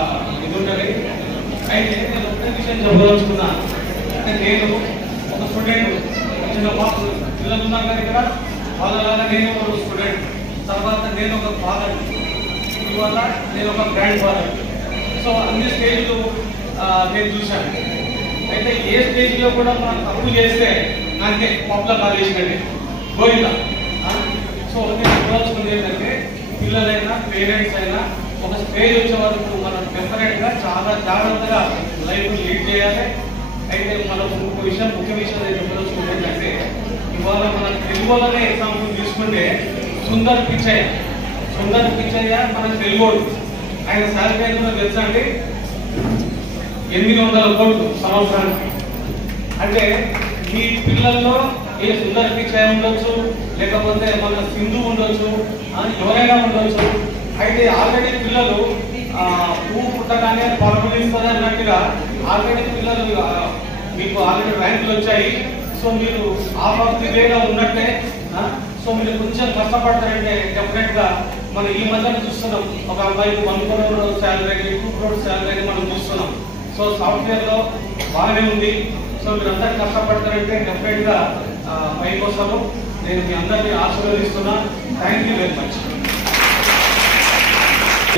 ఇది ఉంటుంది. అయితే నేను ఒక్క విషయం చెప్పదలుచుకున్నా. అంటే నేను ఒక స్టూడెంట్, చిన్న పిల్లలు ఉన్నారు కదా ఇక్కడ, వాళ్ళలాగా నేను ఒక స్టూడెంట్, తర్వాత నేను ఒక ఫాదర్, ఇవాళ నేను ఒక గ్రాండ్ ఫాదర్. సో అన్ని స్టేజ్లు నేను చూశాను. అయితే ఏ స్టేజ్లో కూడా మనం తప్పు చేస్తే నాకే పప్పుల కాలేసినట్టే గోయిందా. సో నేను చెప్పాల్సింది ఏంటంటే పిల్లలైనా పేరెంట్స్ అయినా ఒక స్టేజ్ వచ్చే వరకు మనం డెఫినెట్గా చాలా జాగ్రత్తగా లైఫ్ లీడ్ చేయాలి. అయితే మనకు ముఖ్య విషయం నేను చెప్పదలుచుకుంది ఏంటంటే ఇవాళ మన తెలుగులోనే ఎగ్జాంపుల్ తీసుకుంటే సుందర్ పిచ్చయ్య మన తెలుగోడు. ఆయన శాలరీ అయితే తెలుసా అండి, 800 కోట్లు సంవత్సరానికి. అంటే ఈ పిల్లల్లో ఏ సుందర్ పిచ్చయ్య ఉండొచ్చు, లేకపోతే మన సింధు ఉండొచ్చు, ఎవరైనా ఉండొచ్చు. అయితే ఆల్రెడీ పిల్లలు పువ్వు పుట్టగానే పరమలిస్తుంది అన్నట్టుగా ఆల్రెడీ పిల్లలు మీకు ఆల్రెడీ ర్యాంకులు వచ్చాయి. సో మీరు ఆపత్తిగా ఉన్నట్టే. సో మీరు కొంచెం కష్టపడతారంటే డెఫినెట్గా మనం ఈ మధ్యన చూస్తున్నాం. ఒక అబ్బాయికి 1 crore శాలరీ, 2 crore శాలరీ మనం చూస్తున్నాం. సో సాఫ్ట్వేర్లో బాగానే ఉంది. సో మీరు అందరు కష్టపడతారంటే డెఫినెట్గా పైకి వస్తాము. నేను మీ అందరినీ ఆశీర్వదిస్తున్నా. Thank you very much.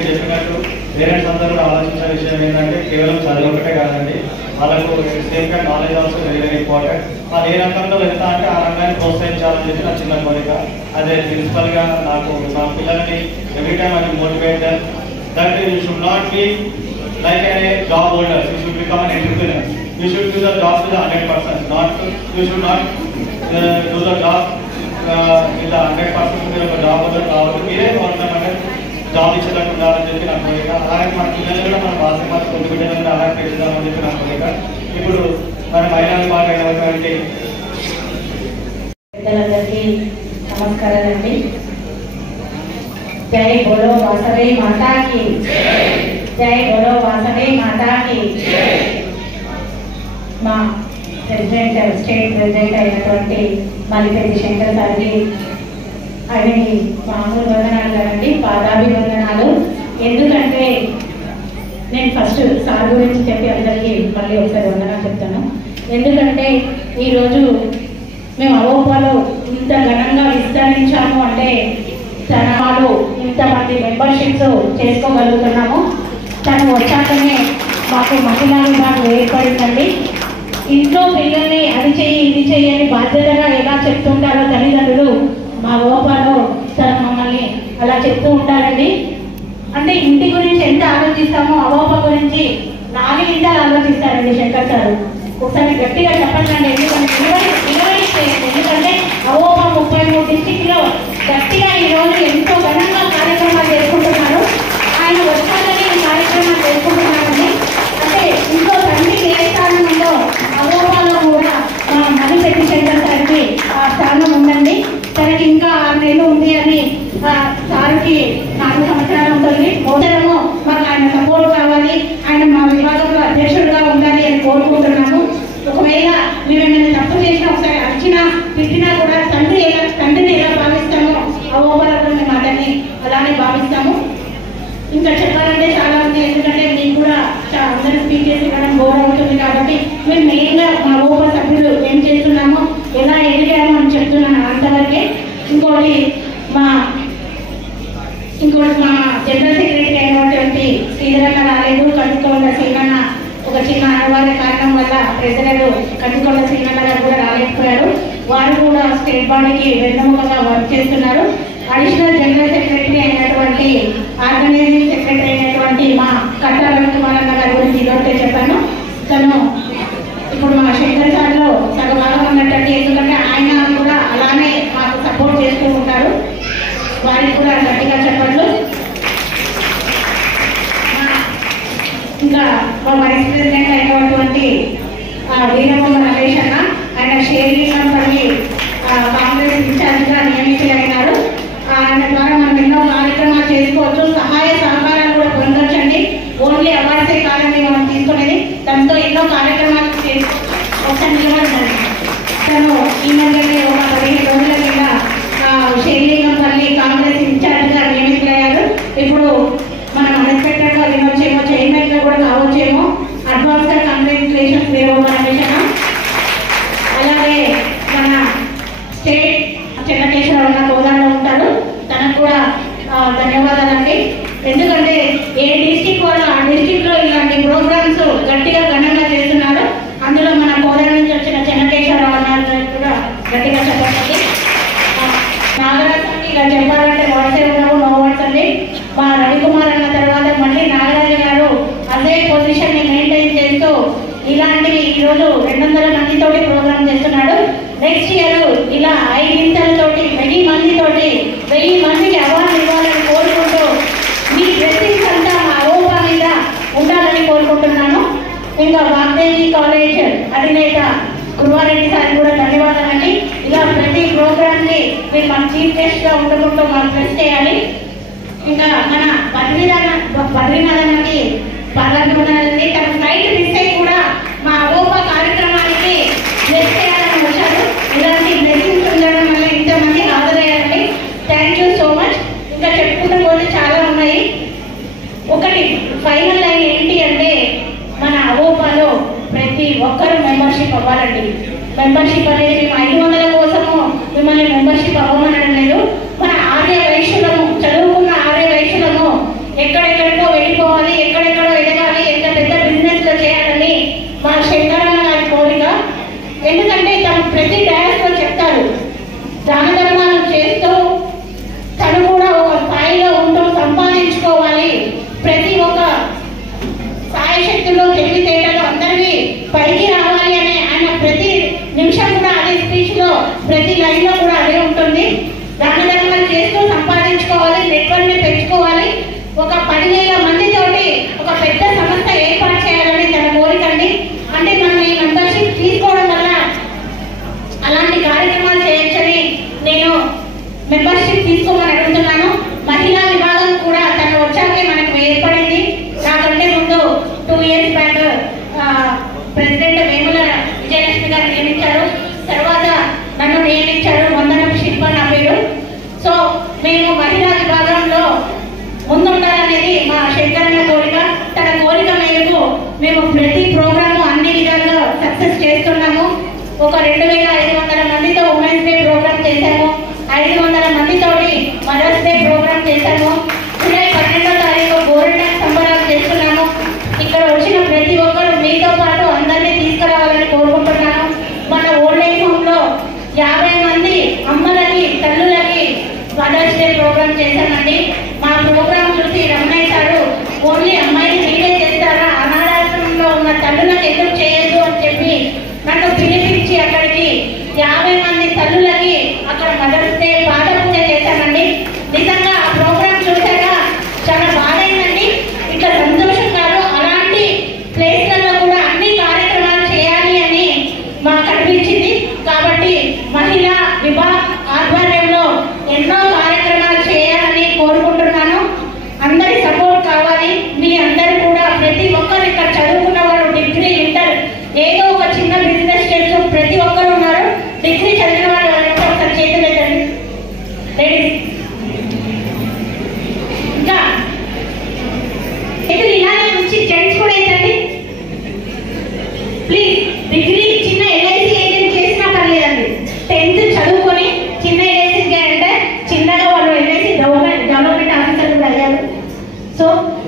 చెప్పినట్టు పేరెంట్స్ అందరూ ఆలోచించే విషయం ఏంటంటే కేవలం చదువు ఒకటే కాదండి, వాళ్ళకు సేమ్ గా knowledge also very very important. వాళ్ళు ఏ రంగంలో వెళ్తా అంటే ఆ రంగాన్ని ప్రోత్సహించాలని చెప్పి నా చిన్న కోరిక. అదే ప్రిన్సిపల్ గా నాకు మా పిల్లల్ని every time I motivate that you should not be like A job holder, you should become an entrepreneur. You should do the job to the 100%, not you should not do the job ఇలా 100%. మీరు ఒక job holder కావాలి, మీరే government job ఇచ్చేటట్టు ఉండాలని చెప్పి నా కోరిక. అలాగే మన పిల్లలు కూడా మన భాష కొద్ది బిడ్డలను అలాగే పెంచుదామని చెప్పి నా కోరిక. ఇప్పుడు మన మహిళా విభాగం అయినటువంటి పెద్దలందరికీ నమస్కారాలండి. జై బోలో వాసవి మాతాకి, జై బోలో వాసవి మాతాకి. మా ప్రెసిడెంట్, స్టేట్ ప్రెసిడెంట్ అయినటువంటి మల్లిపెద్ది శంకర్ సార్కి ఆయనకి మామూలు వందనాలు కాదండి, పాదాభివందనాలు. ఎందుకంటే నేను ఫస్ట్ సార్ గురించి చెప్పి అందరికీ మళ్ళీ ఒకసారి వందనాలు చెప్తాను. ఎందుకంటే ఈరోజు మేము అవోపాలో ఇంత ఘనంగా విస్తరించాము అంటే తనలో ఇంతమంది మెంబర్షిప్స్ చేసుకోగలుగుతున్నాము. తను వచ్చాకనే మాకు మహిళా విభాగం ఏర్పడిందండి. ఇంట్లో పిల్లల్ని అది చెయ్యి ఇది చెయ్యి అని బాధ్యతగా ఎలా చెప్తుంటారో తల్లిదండ్రులు, మా ఓపాలో తను మమ్మల్ని అలా చెప్తూ ఉంటారండి. అంటే ఇంటి గురించి ఎంత ఆలోచిస్తామో అవోప గురించి 4 ఇంటాలు ఆలోచిస్తారండి శంకర్ సార్. ఒకసారి గట్టిగా చెప్పండి. ఎందుకంటే అవోప 33 డిస్టిక్లో గట్టిగా ఈరోజు ఎంతో ఘనంగా కార్యక్రమాలు చేసుకుంటున్నారు. ఆయన వచ్చాలని ఈ కార్యక్రమాలు చేసుకుంటున్నారండి. అంటే ఇంకో తండ్రికి ఏ స్థానం ఉందో అవోపాలో కూడా మా మల్లిపెద్ది శంకర్ సార్కి ఆ స్థానం ఉందండి. తనకి ఇంకా 6 నెలలు ఉంది అని సార్కి 4 సంవత్సరాలు ఉంటుంది. మొదటము మాకు ఆయన సపోర్ట్ కావాలి, ఆయన మా విభాగంలో అధ్యక్షుడుగా ఉండాలి అని కోరుకుంటున్నాము. ఒకవేళ మీరు ఏమైనా తప్పు చేసినా, ఒకసారి అర్చినా తిట్టినా కూడా తండ్రిని ఎలా భావిస్తామో ఆ ఓవరాల్ మేము అతన్ని అలానే భావిస్తాము. ఇంకా చెప్పాలంటే చాలా ఉంది, ఎందుకంటే మీకు కూడా అందరూ స్పీచ్ చేసి ఇవ్వడం బోర్ అవుతుంది. కాబట్టి మేము మెయిన్గా మా ఓప సభ్యులు ఏం చేస్తున్నామో, ఎలా ఎదిగామో అని చెప్తున్నాను అంతవరకే. ఇంకోటి మా జనరల్ సెక్రటరీ అయినటువంటి శ్రీధరన్న రాలేదు. కందికొండ శ్రీనన్న ఒక చిన్న అనివార్య కారణం వల్ల ప్రెసిడెంట్ కందికొండ శ్రీనన్న గారు కూడా రాలేకపోయారు. వారు కూడా స్టేట్ బాడీకి వెన్నెముకగా వర్క్ చేస్తున్నారు. అడిషనల్ జనరల్ సెక్రటరీ అయినటువంటి, ఆర్గనైజింగ్ సెక్రటరీ అయినటువంటి మా కట్టా రవికుమారన్న గారి గురించి ఇదొకటే చెప్పాను. తను ఇప్పుడు మా శంకర్ సార్లో సగభాగం ఉన్నట్టు, ఎందుకంటే ఆయన కూడా అలానే మాకు సపోర్ట్ చేస్తూ ఉంటారు. వారికి కూడా గట్టిగా చెప్పట్లు. ఇంకా మా వైస్ ప్రెసిడెంట్ అయినటువంటి వీరబొమ్మ రమేష్ అన్న, ఆయన షేర్లింగంపల్లి కాంగ్రెస్ ఇన్ఛార్జిగా నియమితులైనారు. ఆయన ద్వారా మనం ఎన్నో కార్యక్రమాలు చేసుకోవచ్చు, సహాయ సహకారాలు కూడా పొందొచ్చండి. ఓన్లీ అవార్డ్సే కాదని మనం తీసుకునేది, దాంతో ఎన్నో కార్యక్రమాలు చేసుకోవచ్చు. ఒకసారి నిలబడండి. తను ఈ మధ్యనే ఒక 15 రోజుల కింద శ్రీలింగంపల్లి కాంగ్రెస్ ఇన్ఛార్జ్గా నియమితులయ్యారు. ఇప్పుడు మనం అన్ఎక్స్పెక్టెడ్గా వినొచ్చేమో, చైర్మన్గా కూడా కావచ్చేమో. అడ్వాన్స్గా కంగ్రాచులేషన్స్ మీరు మన విషయం. అలాగే మన స్టేట్ చెన్నకేశ్వరరావు అన్న హోదాలో ఉంటాడు, తనకు కూడా ధన్యవాదాలండి. ఎందుకంటే ఏ డిస్టిక్ వాళ్ళు ఆ డిస్టిక్ లో ఇలాంటి ప్రోగ్రామ్స్ గట్టిగా ఘనంగా చేస్తున్నారు. అందులో మన కోదా నుంచి వచ్చిన చెన్నకేశ్వరరావు అన్న కూడా గట్టిగా చెప్పండి. నాగరాజుకి ఇలా చెప్పాలంటే వాట్సే ఉన్నావు, నో వర్డ్స్ అండి. మా రవికుమార్ అన్న తర్వాత మళ్ళీ నాగరాజు గారు అదే పొజిషన్ ని మెయింటైన్ చేస్తూ ఇలాంటివి ఈరోజు 200 మందితోటి ప్రోగ్రామ్ చేస్తున్నాడు. నెక్స్ట్ ఇయర్ ఇలా 5 ఇంతలతోటి 1000 మందితోటి 1000 మందికి అవార్డు ఇవ్వాలని కోరుకుంటూ మీ బ్లెస్సింగ్స్ అంతా మా ఓపా మీద ఉండాలని కోరుకుంటున్నాను. ఇంకా వాగ్దేవి కాలేజ్ అధినేత గురువారెడ్డి సార్ కూడా ధన్యవాదాలండి. ఇలా ప్రతి ప్రోగ్రామ్ ని మీరు మన చీఫ్ గెస్ట్ గా ఉండకుండా మాకు బ్లెస్ చేయాలి. ఇంకా మన బద్రీనాథానికి పాల్గొనాలని తన ఫ్లైట్ మిస్ అయి కూడా మా ఓపా కార్యక్రమానికి బ్లెస్ చేయాలని వచ్చారు. ఇలాంటి బ్లెస్సింగ్స్ ఉండడం వల్ల ఇంతమంది హాజరయ్యారండి. Thank you so much. ఇంకా చెప్పుకుంటూ పోతే చాలా ఉన్నాయి. ఒకటి ఫైనల్ లైన్ ఏంటి అంటే మన ఓపాలో ప్రతి ఒక్కరూ మెంబర్షిప్ అవ్వాలండి. మెంబర్షిప్ అనేది మేము 500 కోసము మిమ్మల్ని మెంబర్షిప్ అవ్వమనడం లేదు. మన ఆర్య వైశ్యులము, చదువుకున్న ఆర్య వైశ్యులము ఎక్కడెక్కడికో వెళ్ళిపోవాలి, ఎక్కడెక్కడో ఎదగాలి, ఎంత పెద్ద బిజినెస్ లో చేయాలని మా శంకరన్న గారి కోరిక. ఎందుకంటే తను ప్రతి డయాస్ లో చెప్తారు, దాన ధర్మాలు చేస్తూ తను కూడా ఒక స్థాయిలో ఉంటూ సంపాదించుకోవాలి, ప్రతి ఒక్క స్థాయి శక్తుల్లో తెలివితేటలు అందరివి పైకి రావాలి అని ఆయన ప్రతి నిమిషం కూడా అదే స్పీచ్ లో ప్రతి లైన్ లో కూడా అదే ఉంటుంది. దాన ధర్మాలు చేస్తూ సంపాదించుకోవాలి, నెట్వర్క్ ని పెంచుకోవాలి, ఒక 10,000 మందితోటి ఒక పెద్ద సంస్థ ఏర్పాటు చేయాలని తన కోరికండి. అంటే మనం ఈ మెంబర్షిప్ తీసుకోవడం వల్ల అలాంటి కార్యక్రమాలు చేయొచ్చని నేను మెంబర్షిప్ తీసుకోమని అడుగుతున్నాను. మహిళా విభాగం కూడా తను వచ్చాకే మనకు ఏర్పడింది. నాకంటే ముందు 2 years back president Vemula Vijayalakshmi గారు నియమించారు, తర్వాత నన్ను నియమించారు. వందనపు శిల్ప నా పేరు. సో మేము మహిళా విభాగంలో ముందుండాలనేది మా శంకరన్న కోరిక. తన కోరిక మేరకు మేము ప్రతి ప్రోగ్రాము అన్ని విధాలుగా సక్సెస్ చేస్తున్నాము. ఒక 2500 మందితో ఉమెన్స్ డే ప్రోగ్రామ్ చేశాము, 500 మందితోటి మదర్స్ డే ప్రోగ్రామ్ చేశాము. జూలై 12వ తారీఖు గోల్డెన్ సంబరాలు చేస్తున్నాము. ఇక్కడ వచ్చిన ప్రతి ఒక్కరు మీతో పాటు అందరినీ తీసుకురావాలని కోరుకుంటున్నాను. మన ఓల్డ్ ఏజ్ హోమ్ లో 50 మంది అమ్మలకి, తల్లులకి మదర్స్ డే ప్రోగ్రామ్ చేశామండి. మా ప్రోగ్రామ్ చూసి రమణయ్య సారు ఓన్లీ అమ్మాయిని మీరే చేస్తారా, అనాథాశ్రమంలో ఉన్న తల్లులకు ఎందుకు చేయొద్దు అని చెప్పి నన్ను పిలిపించి అక్కడికి 50 మంది తల్లులకి అక్కడ మదర్స్ డే పాద పూజ చేశామండి. నిజంగా ఆ ప్రోగ్రామ్ చూసాక చాలా బాధైందండి. ఇట్లా సంతోషం కాదు, అలాంటి ప్లేస్లలో కూడా అన్ని కార్యక్రమాలు చేయాలి అని మాకు అనిపించింది. కాబట్టి మహిళా విభాగ ఆధ్వర్యంలో ఎన్నో కార్యక్రమాలు చేయాలని కోరుకుంటున్నాను. అందరి సపోర్ట్ కావాలి. మీ అందరూ కూడా ప్రతి ఒక్కరు ఇక్కడ చదువుకున్న వారు డిగ్రీ, ఇంటర్, ఏదో ఒక చిన్న బిజినెస్ చేస్తూ ప్రతి ఒక్కరు ఉన్నారు. డిగ్రీ చదివిన వాళ్ళు ఒకసారి చేతులు ఎత్తండి. ఇంకా చేతులు ఇలాగే ఉంచి జెంట్స్ కూడా ఎత్తండి ప్లీజ్. డిగ్రీ చిన్న ఎల్ఐసి ఏజెంట్ చేసినా పర్లేదండి. 10th చదువుకొని చిన్న ఎల్ఐసి అంటే చిన్నగా వాళ్ళు ఎల్ఐసి డెవలప్మెంట్ ఆఫీసర్ కూడా అయ్యారు. సో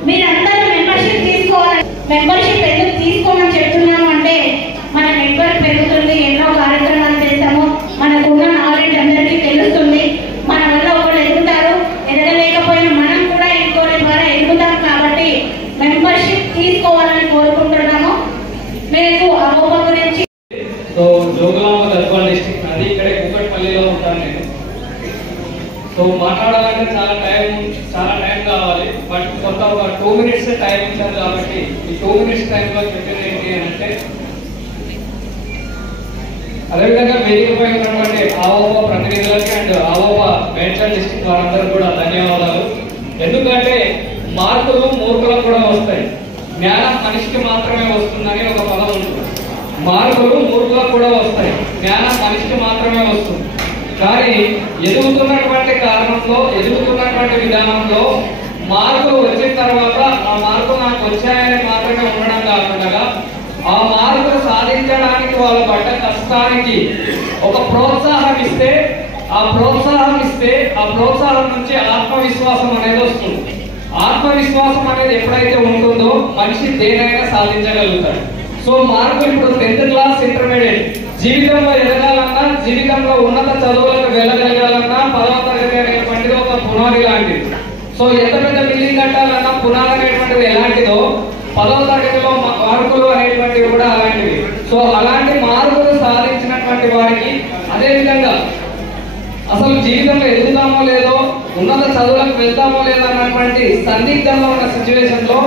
మీరందరూ మెంబర్షిప్ తీసుకోవాలి. మెంబర్షిప్ ఎందుకు తీసుకోమని చెప్తున్నాము అంటే మన నెట్వర్క్ పెరుగుతుంది, ఎన్నో కార్యక్రమాలు చేస్తాము, మనకున్న నాలెడ్జ్ అందరికీ తెలుస్తుంది. మన వల్ల ఒకళ్ళు ఎదుగుతారు, ఎదగలేకపోయినా మనం కూడా ఇంకోరి ద్వారా ఎదుగుతాం. కాబట్టి మెంబర్షిప్ తీసుకోవాలని కోరుకుంటున్నాము. మీకు ఆ ఓపా గురించి సో జోగులాంబ గద్వాల డిస్ట్రిక్ట్ అది ఇక్కడే కూకట్పల్లిలో ఉంటాను నేను. సో మాట్లాడాలంటే చాలా టైం కావాలి. బట్ కొంత ఒక 2 minutes టైం ఇచ్చారు కాబట్టి ఈ 2 minutes టైంలో చెప్పేది ఏంటి అని అంటే, అదేవిధంగా వేదికపై ఉన్నటువంటి ఆవోపా ప్రతినిధులకి అండ్ ఆవోపా మేడ్చల్ డిస్ట్రిక్ట్ వారందరూ కూడా ధన్యవాదాలు. ఎందుకంటే మార్కులు మూర్ఖులకు కూడా వస్తాయి, జ్ఞానం మనిషికి మాత్రమే వస్తుందని ఒక పదం ఉంటుంది. మార్కులు మూర్ఖులకు కూడా వస్తాయి. జ్ఞానం మనిషికి మాత్రమే వస్తుంది. కానీ ఎదుగుతున్నటువంటి కారణంలో, ఎదుగుతున్నటువంటి విధానంలో మార్కులు వచ్చిన తర్వాత ఆ మార్కులు నాకు వచ్చాయని మాత్రమే ఉండడం కాకుండా ఆ మార్కులు సాధించడానికి వాళ్ళు పడ్డ కష్టానికి ఒక ప్రోత్సాహం ఇస్తే, ఆ ప్రోత్సాహం నుంచి ఆత్మవిశ్వాసం అనేది వస్తుంది. ఆత్మవిశ్వాసం అనేది ఎప్పుడైతే ఉంటుందో మనిషి దేనైనా సాధించగలుగుతాడు. సో మార్కులు ఇప్పుడు 10th క్లాస్ ఇంటర్మీడియట్ జీవితంలో ఎదగాలన్నా, జీవితంలో ఉన్నత చదువులకు వెళ్ళగలగాలన్నా 10వ తరగతి అనేటువంటిది ఒక పునాది లాంటిది. సో ఎంత పెద్ద బిల్డింగ్ కట్టాలన్నా పునాది అనేటువంటిది ఎలాంటిదో 10వ తరగతిలో మార్కులు అనేటువంటివి కూడా అలాంటివి. సో అలాంటి మార్కులు సాధించినటువంటి వారికి అదేవిధంగా అసలు జీవితంలో ఎదుగుతామో లేదో, ఉన్నత చదువులకు వెళ్తామో లేదో అన్నటువంటి సందిగ్ధంలో ఉన్న సిచ్యువేషన్ లో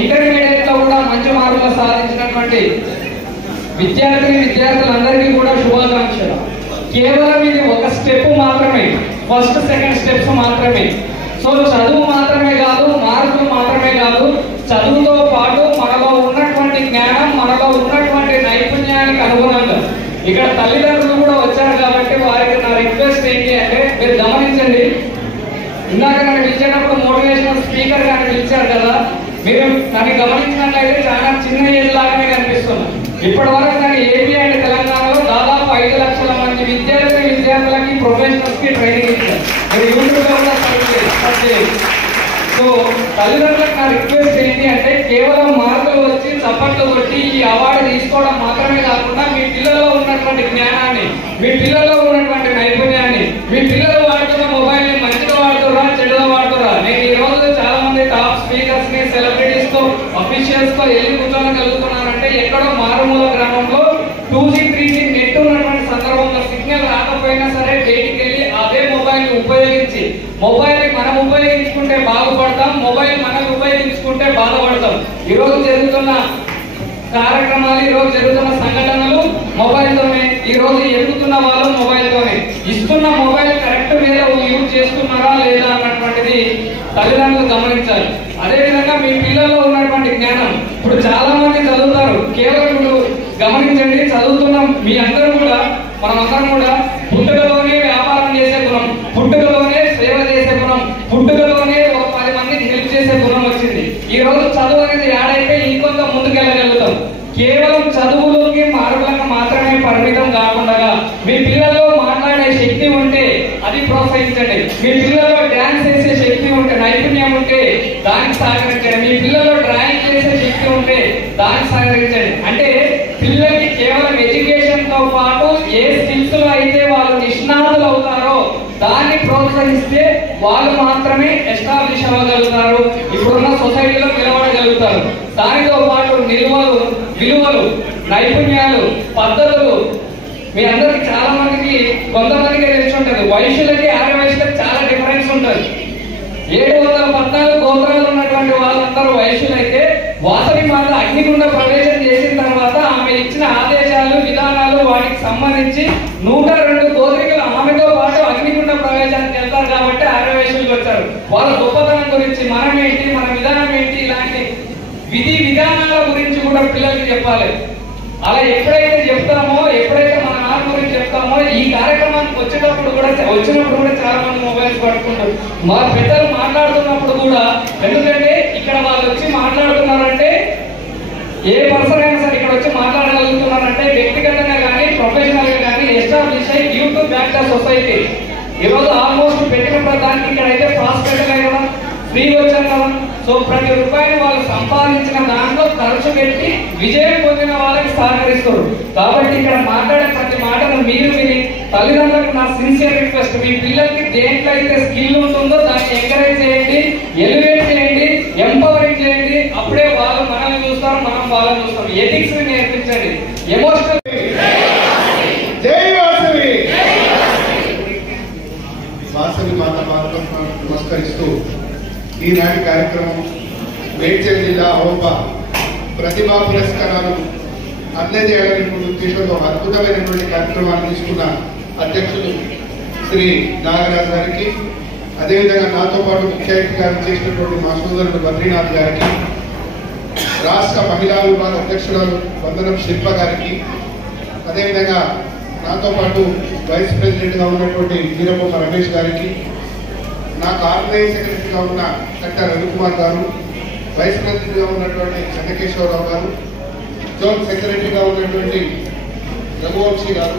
ఇంటర్మీడియట్ లో కూడా మంచి మార్కులు సాధించినటువంటి విద్యార్థులందరికీ కూడా శుభాకాంక్షలు. కేవలం ఇది ఒక స్టెప్ మాత్రమే, ఫస్ట్ సెకండ్ స్టెప్స్ మాత్రమే. సో చదువు మాత్రమే కాదు, మార్కులు మాత్రమే కాదు, చదువుతో పాటు మనలో ఉన్నటువంటి జ్ఞానం, మనలో ఉన్నటువంటి నైపుణ్యానికి అనుగుణంగా ఇక్కడ తల్లిదండ్రులు కూడా వచ్చారు కాబట్టి వారికి నా రిక్వెస్ట్ ఏంటి అంటే, మీరు గమనించండి, ఇందాక నన్ను పిలిచేటప్పుడు మోటివేషనల్ స్పీకర్ గారిని పిలిచారు కదా, మీరు దాన్ని గమనించినట్లయితే చాలా చిన్న ఏజ్ లాగానే కనిపిస్తుంది. ఇప్పటి వరకు కానీ ఏపీ అండ్ తెలంగాణలో దాదాపు 5 లక్షల మంది విద్యార్థులకి ప్రొఫెషనల్స్ కి ట్రైనింగ్ ఇచ్చారు. మీరు యూట్యూబ్ లో కూడా సర్చ్ చేయండి. సో తల్లిదండ్రులకు నా రిక్వెస్ట్ ఏంటి అంటే, కేవలం మార్కులు వచ్చి చప్పట్లు కొట్టి ఈ అవార్డు తీసుకోవడం మాత్రమే కాకుండా మీ పిల్లల్లో ఉన్నటువంటి జ్ఞానాన్ని, మీ పిల్లల్లో ఉన్నటువంటి నైపుణ్యాన్ని, మీ పిల్లలు వాడుతున్న మొబైల్ ని మంచిగా వాడుతురా చెడుగా వాడుతురా. నేను ఈ రోజు చాలా మంది టాప్ స్పీకర్స్ ని, సెలబ్రిటీస్ తో, అఫీషియల్స్ తో వెళ్ళి కూర్చోగలుగుతున్నానంటే ఎక్కడో మారుమూల గ్రామంలో 2G 3G నెట్ ఉన్నటువంటి సందర్భంలో సిగ్నల్ రాకపోయినా సరే బయటికి వెళ్ళి అదే మొబైల్ ని ఉపయోగించి, మొబైల్ మనం ఉపయోగించుకుంటే బాగుపడతాం, మొబైల్ మనం ఉపయోగించుకుంటే బాధపడతాం. ఈ రోజు జరుగుతున్న కార్యక్రమాలు, ఈ రోజు జరుగుతున్న సంఘటనలు మొబైల్ తోనే, ఈ రోజు ఎదుగుతున్న వాళ్ళు మొబైల్ తోనే. ఇస్తున్న మొబైల్ కరెక్ట్ మీద యూజ్ చేస్తున్నారా లేదా అన్నటువంటిది తల్లిదండ్రులు గమనించాలి. అదేవిధంగా మీ పిల్లల్లో ఉన్నటువంటి జ్ఞానం, ఇప్పుడు చాలా మంది చదువుతారు, కేవలం ఇప్పుడు గమనించండి, చదువుతున్న మీ అందరూ కూడా, మనమందరం కూడా పుట్టుకలోనే వ్యాపారం చేసే గుణం, పుట్టుకలోనే సేవ చేసే గుణం, పుట్టుకలోనే ఒక 10 మందికి హెల్ప్ చేసే గుణం వచ్చింది. ఈ రోజు చదువు అనేది యాడ్ అయిపోయి ఇంకొంత ముందుకెళ్ళగలుగుతాం. కేవలం చదువులోకి మార్కులకు మాత్రమే పరిమితం కాకుండా మీ పిల్లల్లో మాట్లాడే శక్తి ఉంటే అది ప్రోత్సహించండి. మీ పిల్లల్లో డ్యాన్స్ చేసే శక్తి ఉంటే, నైపుణ్యం ఉంటే దానికి సహకరించండి. మీ పిల్లల్లో డ్రాయింగ్ చేసే శక్తి ఉంటే దానికి సహకరించండి. అంటే పిల్లలకి కేవలం ఎడ్యుకేషన్ తో పాటు ఏ స్కిల్స్ లో అయితే వాళ్ళు నిష్ణాతులు అవుతారో దాన్ని ప్రోత్సహిస్తే వాళ్ళు మాత్రమే ఎస్టాబ్లిష్ అవ్వగలుగుతారు, ఇప్పుడున్న సొసైటీలో నిలబడగలుగుతారు. దానితో పాటు విలువలు, నైపుణ్యాలు, పద్ధతులు. మీ అందరికి చాలా మందికి, కొంతమందికి తెలిసి ఉంటుంది, వయసులకి ఆర్య వయసులకి చాలా డిఫరెన్స్ ఉంటుంది. 714 గోత్రాలు ఉన్నటువంటి వాళ్ళందరూ వయసులైతే వాసవి మాత అగ్నిగుండ ప్రవేశం చేసిన తర్వాత ఆమె ఇచ్చిన ఆదేశాలు, విధానాలు, వాటికి సంబంధించి 102 గోత్రికలు ఆమెతో పాటు అగ్నిగుండ ప్రవేశానికి వెళ్తారు కాబట్టి ఆర్య వయసులకు వచ్చారు. వాళ్ళ గొప్పతనం గురించి, మనం ఏంటి, మన విధానం ఏంటి, ఇలాంటి విధి విధానాల గురించి కూడా పిల్లలకి చెప్పాలి. అలా ఎప్పుడైతే చెప్తామో, ఎప్పుడైతే మన నాన్న గురించి చెప్తామో, ఈ కార్యక్రమానికి వచ్చినప్పుడు కూడా చాలా మంది మొబైల్స్ పట్టుకుంటారు. మా పెద్దలు మాట్లాడుతున్నప్పుడు కూడా, ఎందుకంటే ఇక్కడ వాళ్ళు వచ్చి మాట్లాడుతున్నారంటే, ఏ పర్సన్ అయినా సరే ఇక్కడ వచ్చి మాట్లాడగలుగుతున్నారంటే వ్యక్తిగతంగా కానీ ప్రొఫెషనల్ గా కానీ ఎస్టాబ్లిష్ అయ్యి give to back the society. ఈరోజు ఆల్మోస్ట్ పెట్టిన ప్రధానికి ఇక్కడైతే ఫాస్ట్ పెట్టలేదు కదా, ఫ్రీ వచ్చారు కదా. సో ప్రతి రూపాయిని వాళ్ళు సంపాదించిన దాంట్లో ఖర్చు పెట్టి విజయం పొందిన వాళ్ళకి సహకరిస్తారు. కాబట్టి ఇక్కడ మాట్లాడే ప్రతి మాటను మీరు విని, తల్లిదండ్రులకు నా సిన్సియర్ రిక్వెస్ట్, మీ పిల్లలకి దేంట్లో అయితే స్కిల్ ఉంటుందో దాన్ని ఎంకరేజ్ చేయండి, ఎలివేట్ చేయండి, ఎంపవరింగ్ చేయండి. అప్పుడే వాళ్ళు మనల్ని చూస్తారు, మనం వాళ్ళని చూస్తాం. ఎథిక్స్ ని నేర్పించండి, ఎమోషనల్. వాసవి మాత పాదపద్మ నమస్కరిస్తూ ఈనాటి కార్యక్రమం మేడ్చల్ జిల్లా హోంప ప్రతిభా పురస్కారాలు అందజేయాలనేటువంటి ఉద్దేశంలో అద్భుతమైనటువంటి కార్యక్రమాన్ని తీసుకున్న అధ్యక్షులు శ్రీ నాగరాజ్ గారికి, అదేవిధంగా నాతో పాటు ముఖ్య అతిథిగా చేసినటువంటి మా సోదరుడు బద్రీనాథ్ గారికి, రాష్ట్ర మహిళా విభాగ అధ్యక్షురాలు వందనం శిల్ప గారికి, అదేవిధంగా నాతో పాటు వైస్ ప్రెసిడెంట్గా ఉన్నటువంటి వీరబొమ్మ రమేష్ గారికి, నాకు ఆర్గనైజ్ సెక్రటరీగా ఉన్న కట్ట రవికుమార్ గారు, వైస్ ప్రెసిడెంట్గా ఉన్నటువంటి చంద్రకేశ్వరరావు గారు, జోన్ సెక్రటరీగా ఉన్నటువంటి రఘువంశీ గారు,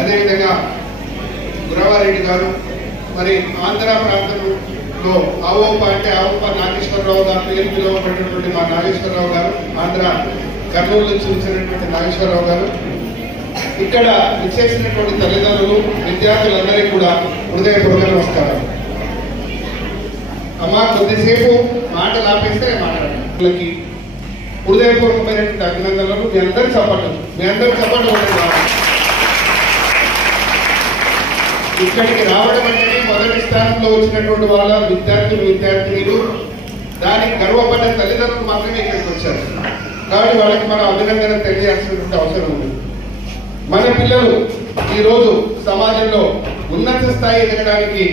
అదేవిధంగా గురవారెడ్డి గారు, మరి ఆంధ్ర ప్రాంతంలో ఆవోప అంటే ఆవోప నాగేశ్వరరావు గారు పేరు పిలువబడినటువంటి మా నాగేశ్వరరావు గారు, ఆంధ్ర కర్నూలు నుంచి వచ్చినటువంటి నాగేశ్వరరావు గారు, ఇక్కడ విచ్చేసినటువంటి తల్లిదండ్రులు, విద్యార్థులందరికీ కూడా హృదయపూర్వక నమస్కారం. అమ్మా కొద్దిసేపు మాటలు ఆపేస్తే మాట్లాడాలి. హృదయపూర్వకమైనటువంటి అభినందనలు. మీ అందరి సపోర్టు ఇక్కడికి రావడం అంటే మొదటి స్థానంలో వచ్చినటువంటి వాళ్ళ విద్యార్థులు దానికి గర్వపడ్డ తల్లిదండ్రులు మాత్రమే ఇక్కడికి వచ్చారు. కాబట్టి వాళ్ళకి మనం అభినందన తెలియాల్సినటువంటి అవసరం ఉంది. మన పిల్లలు ఈరోజు సమాజంలో ఉన్నత స్థాయి ఎదగడానికి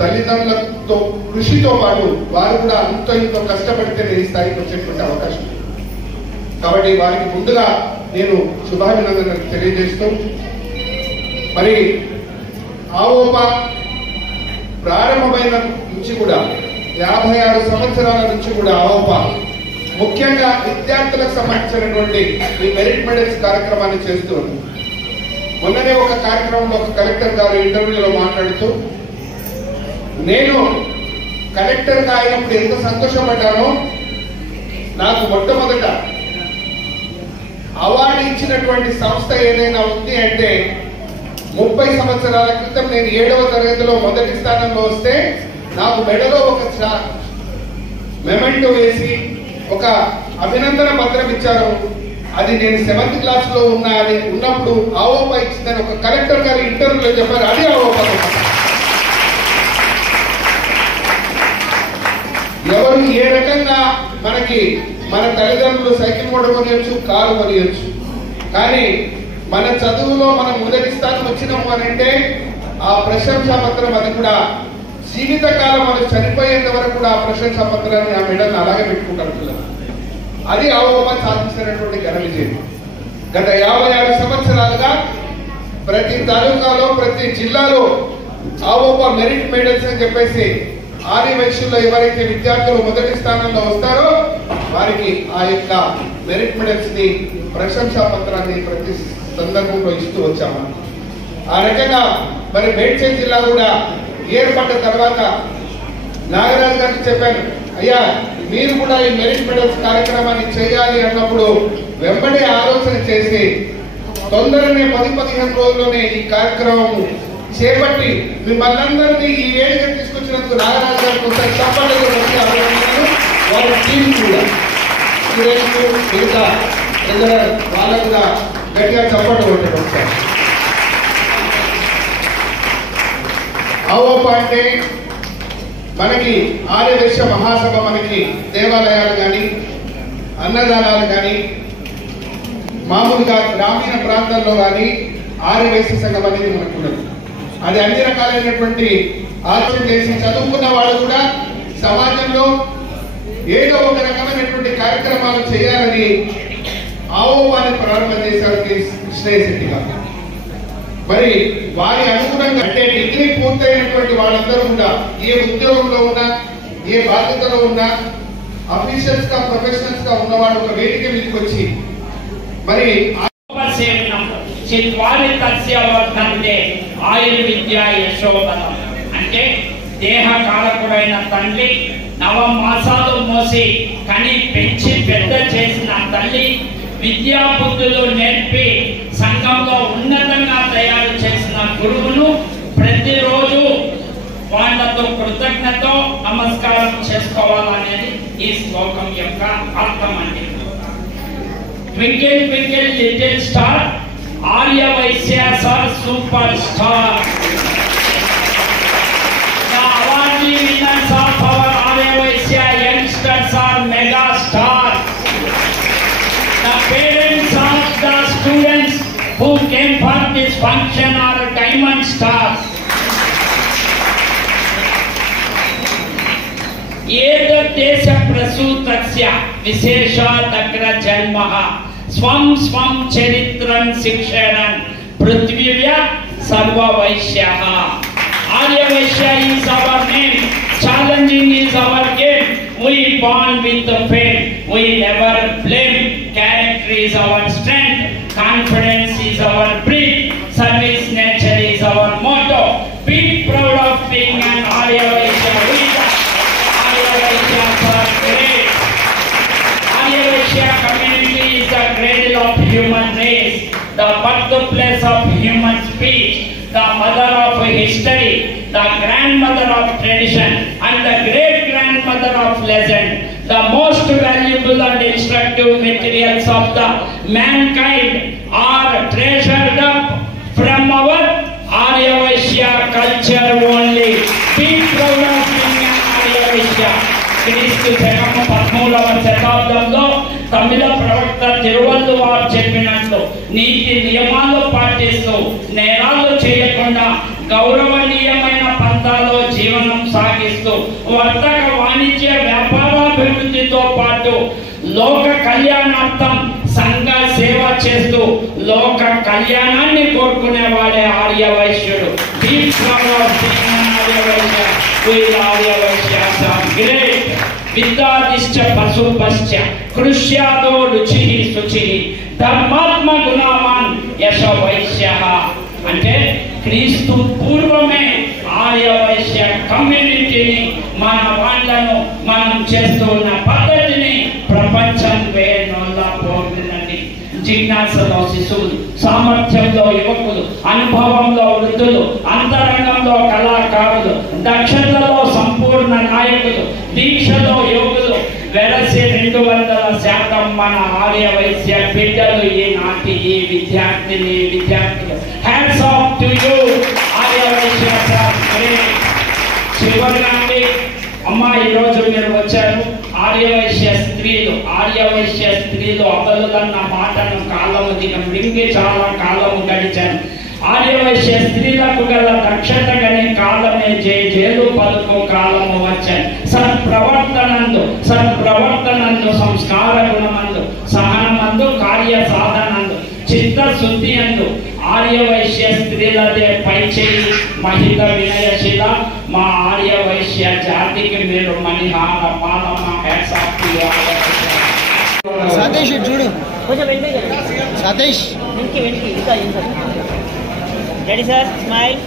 తల్లిదండ్రులతో కృషితో పాటు వారు కూడా అంతో ఇంతో కష్టపడితే ఈ స్థాయికి వచ్చేటువంటి అవకాశం. కాబట్టి వారికి ముందుగా నేను శుభాభినందనలు తెలియజేస్తూ, మరి ఆవోప ప్రారంభమైన నుంచి కూడా 56 సంవత్సరాల నుంచి కూడా ఆవోప ముఖ్యంగా విద్యార్థులకు సంబంధించినటువంటి ఈ మెరిట్ మెడల్స్ కార్యక్రమాన్ని చేస్తూ ఉంది. మొన్ననే ఒక కార్యక్రమంలో ఒక కలెక్టర్ గారు ఇంటర్వ్యూలో మాట్లాడుతూ, నేను కలెక్టర్గా అయినప్పుడు ఎంత సంతోషపడ్డానో, నాకు మొట్టమొదట అవార్డు ఇచ్చినటువంటి సంస్థ ఏదైనా ఉంది అంటే 30 సంవత్సరాల క్రితం నేను 7వ తరగతిలో మొదటి స్థానంలో వస్తే నాకు మెడలో ఒక మెమెంటో వేసి ఒక అభినందన పత్రం ఇచ్చారు. అది నేను 7th క్లాస్ లో ఉన్నప్పుడు ఆవోప ఇచ్చిందని ఒక కలెక్టర్ గారు ఇంటర్వ్యూలో చెప్పారు. అది ఆవోప. ఎవరు ఏ రకంగా మనకి మన తల్లిదండ్రులు సైకిల్ మోటార్ కొనియొచ్చు, కారు కొనియొచ్చు, కానీ మన చదువులో మనం మొదటి స్థానం వచ్చినాము అని అంటే ఆ ప్రశంసా పత్రం అది కూడా జీవితకాలం మనం చనిపోయేంత వరకు కూడా ఆ ప్రశంసా పత్రాన్ని ఆ మెడల్ని అలాగే పెట్టుకుంటారు పిల్లలు. అది ఆవోప సాధించినటువంటి ఘన విజయం. గత 56 సంవత్సరాలుగా ప్రతి తాలూకాలో ప్రతి జిల్లాలో ఆవోప మెరిట్ మెడల్స్ అని చెప్పేసి ఆర్యవైశ్యుల్లో ఎవరైతే విద్యార్థులు మొదటి స్థానంలో వస్తారో వారికి ఆ యొక్క మెరిట్ మెడల్స్ ని ప్రశంసా పత్రాన్ని ప్రతి సందర్భంలో ఇస్తూ వచ్చాము. ఆ రకంగా మరి మేడ్చల్ జిల్లా కూడా ఏర్పడ్డ తర్వాత నాగరాజు గారికి చెప్పాను, అయ్యా మీరు కూడా ఈ మెరిట్ మెడల్స్ కార్యక్రమాన్ని చేయాలి అన్నప్పుడు వెంబడే ఆలోచన చేసి తొందరనే 10-15 రోజుల్లోనే ఈ కార్యక్రమం చేపట్టి మిమ్మల్ని అందరినీ ఈ వేదిక తీసుకొచ్చినందుకు నాగరాజు గారికి ఒకసారి చప్పట్లతో వచ్చి అభినందనలు. వారి టీం కూడా మిగతా వాళ్ళకు కూడా గట్టిగా చప్పట్లు కొట్టారు ఒకసారి. ఆవోప అంటే మనకి ఆర్యవైశ్య మహాసభ, మనకి దేవాలయాలు కానీ అన్నదానాలు కానీ మామూలుగా గ్రామీణ ప్రాంతాల్లో కానీ ఆర్యవైశ్య సంఘం అనేది మనకు ఉండదు. అది అన్ని రకాలైనటువంటి ఆలోచన చేసి చదువుకున్న వాళ్ళు కూడా సమాజంలో ఏదో ఒక రకమైనటువంటి కార్యక్రమాలు చేయాలని ఆవోపాన్ని ప్రారంభం చేశారు కృష్ణయ్య శెట్టి గారు. మరి వారి అనుగుణంగా అంటే డిగ్రీ పూర్తయినటువంటి వాళ్ళందరూ కూడా ఏ ఉద్యోగంలో ఉన్నా, ఏ బాధ్యతలో ఉన్నా, అఫీషియల్స్ గా ప్రొఫెషనల్స్ గా ఉన్నవాడు ఒక వేదిక మీదకి వచ్చి మరి ఆయుర్విద్య యశోబలం అంటే దేహకారకుడైన తండ్రి 9 మాసాలు మోసి కని పెంచి పెద్ద చేసిన తల్లి విద్యా బుద్ధులు నేర్పి సంఘంలో ఉన్నతంగా తయారు చేసిన గురువును ప్రతిరోజు వాళ్ళతో కృతజ్ఞత నమస్కారం చేసుకోవాలనేది ఈ శ్లోకం యొక్క అర్థం అండి. Twinkle twinkle little star, Arya Vaishyas are superstar. The awardee winners of our Arya Vaishya youngsters are mega stars. The parents of the students who came for this function are diamond stars. एतद्देश प्रसूतस्य विशेषादग्र जन्मः स्वं स्वं चरित्रं शिक्षणं Prithivya Sarva Vaishyaः. Arya Vaishya is our name. Challenging is our game. We born with the fame. We never blame. Character is our strength. Confidence is our breed. Service nature is our motto. Be proud of being an Arya Vaishya. We Arya Vaishyas are great. Arya Vaishya community is the cradle of human race, the birthplace of human speech, the mother of history, the grandmother of tradition, and the great-grandmother of legend. The most valuable and instructive materials of the mankind are treasured up from our Arya Vaishya culture only. Be proud of being an Arya Vaishya. క్రీస్తు శకం 13వ శతాబ్దంలో తమిళ ప్రవక్త తిరువల్లువారు చెప్పినట్లు నీతి నియమాలు పాటిస్తూ నేరాలు చేయకుండా గౌరవనీయమైన పంథాలో జీవనం సాగిస్తూ వర్తక వాణిజ్య వ్యాపారాభివృద్ధితో పాటు లోక కళ్యాణార్థం సంఘ సేవ చేస్తూ లోక కళ్యాణాన్ని కోరుకునేవాడే ఆర్య వైశ్యుడు. విద్యాదిశ్చ పశుపశ్చ కృష్యాదో రుచి శుచి ధర్మాత్మ గుణవాన్ యశ వైశ్య. అంటే క్రీస్తు పూర్వమే ఆర్య వైశ్య కమ్యూనిటీని మన వాళ్ళను మనం చేస్తున్న పద్ధతిని ప్రపంచం వేణోలా పోతుందండి. జిజ్ఞాసలో శిశువులు, సామర్థ్యంలో యువకులు, అనుభవంలో వృద్ధులు, అంతరంగంలో కళాకారులు, దక్షతలో సంపూర్ణ నాయకులు, దీక్షలో యోగులు వెరసి 200% మన ఆర్య వైశ్య బిడ్డలు ఈనాటి ఈ విద్యార్థులు. Hands off to you Arya Vysya. చివరిగా అమ్మ ఈరోజు మీరు వచ్చారు. ఆర్య వైశ్య స్త్రీలు అబలుదన్న మాటను కాలము దిగం మింగి చాలా కాలము గడిచాను. ఆర్య వైశ్య స్త్రీలకు గల దక్షత గని కాలమే జేలు పలుకు కాలము వచ్చాను. సత్ప్రవర్తనందు సంస్కార గుణమందు సహనమందు కార్య సాధనందు చిత్తశుద్ధి అందు ఆర్య వైశ్య స్త్రీలదే పై చేయి మహిళ వినయశీల. మా ఆర్య వైశ్య జాతికి మీరు మణిహార పాలన. సతీష్ చూడు, సతీష్ వెనక్కి ఇంకా రెడీ సార్, స్మైల్.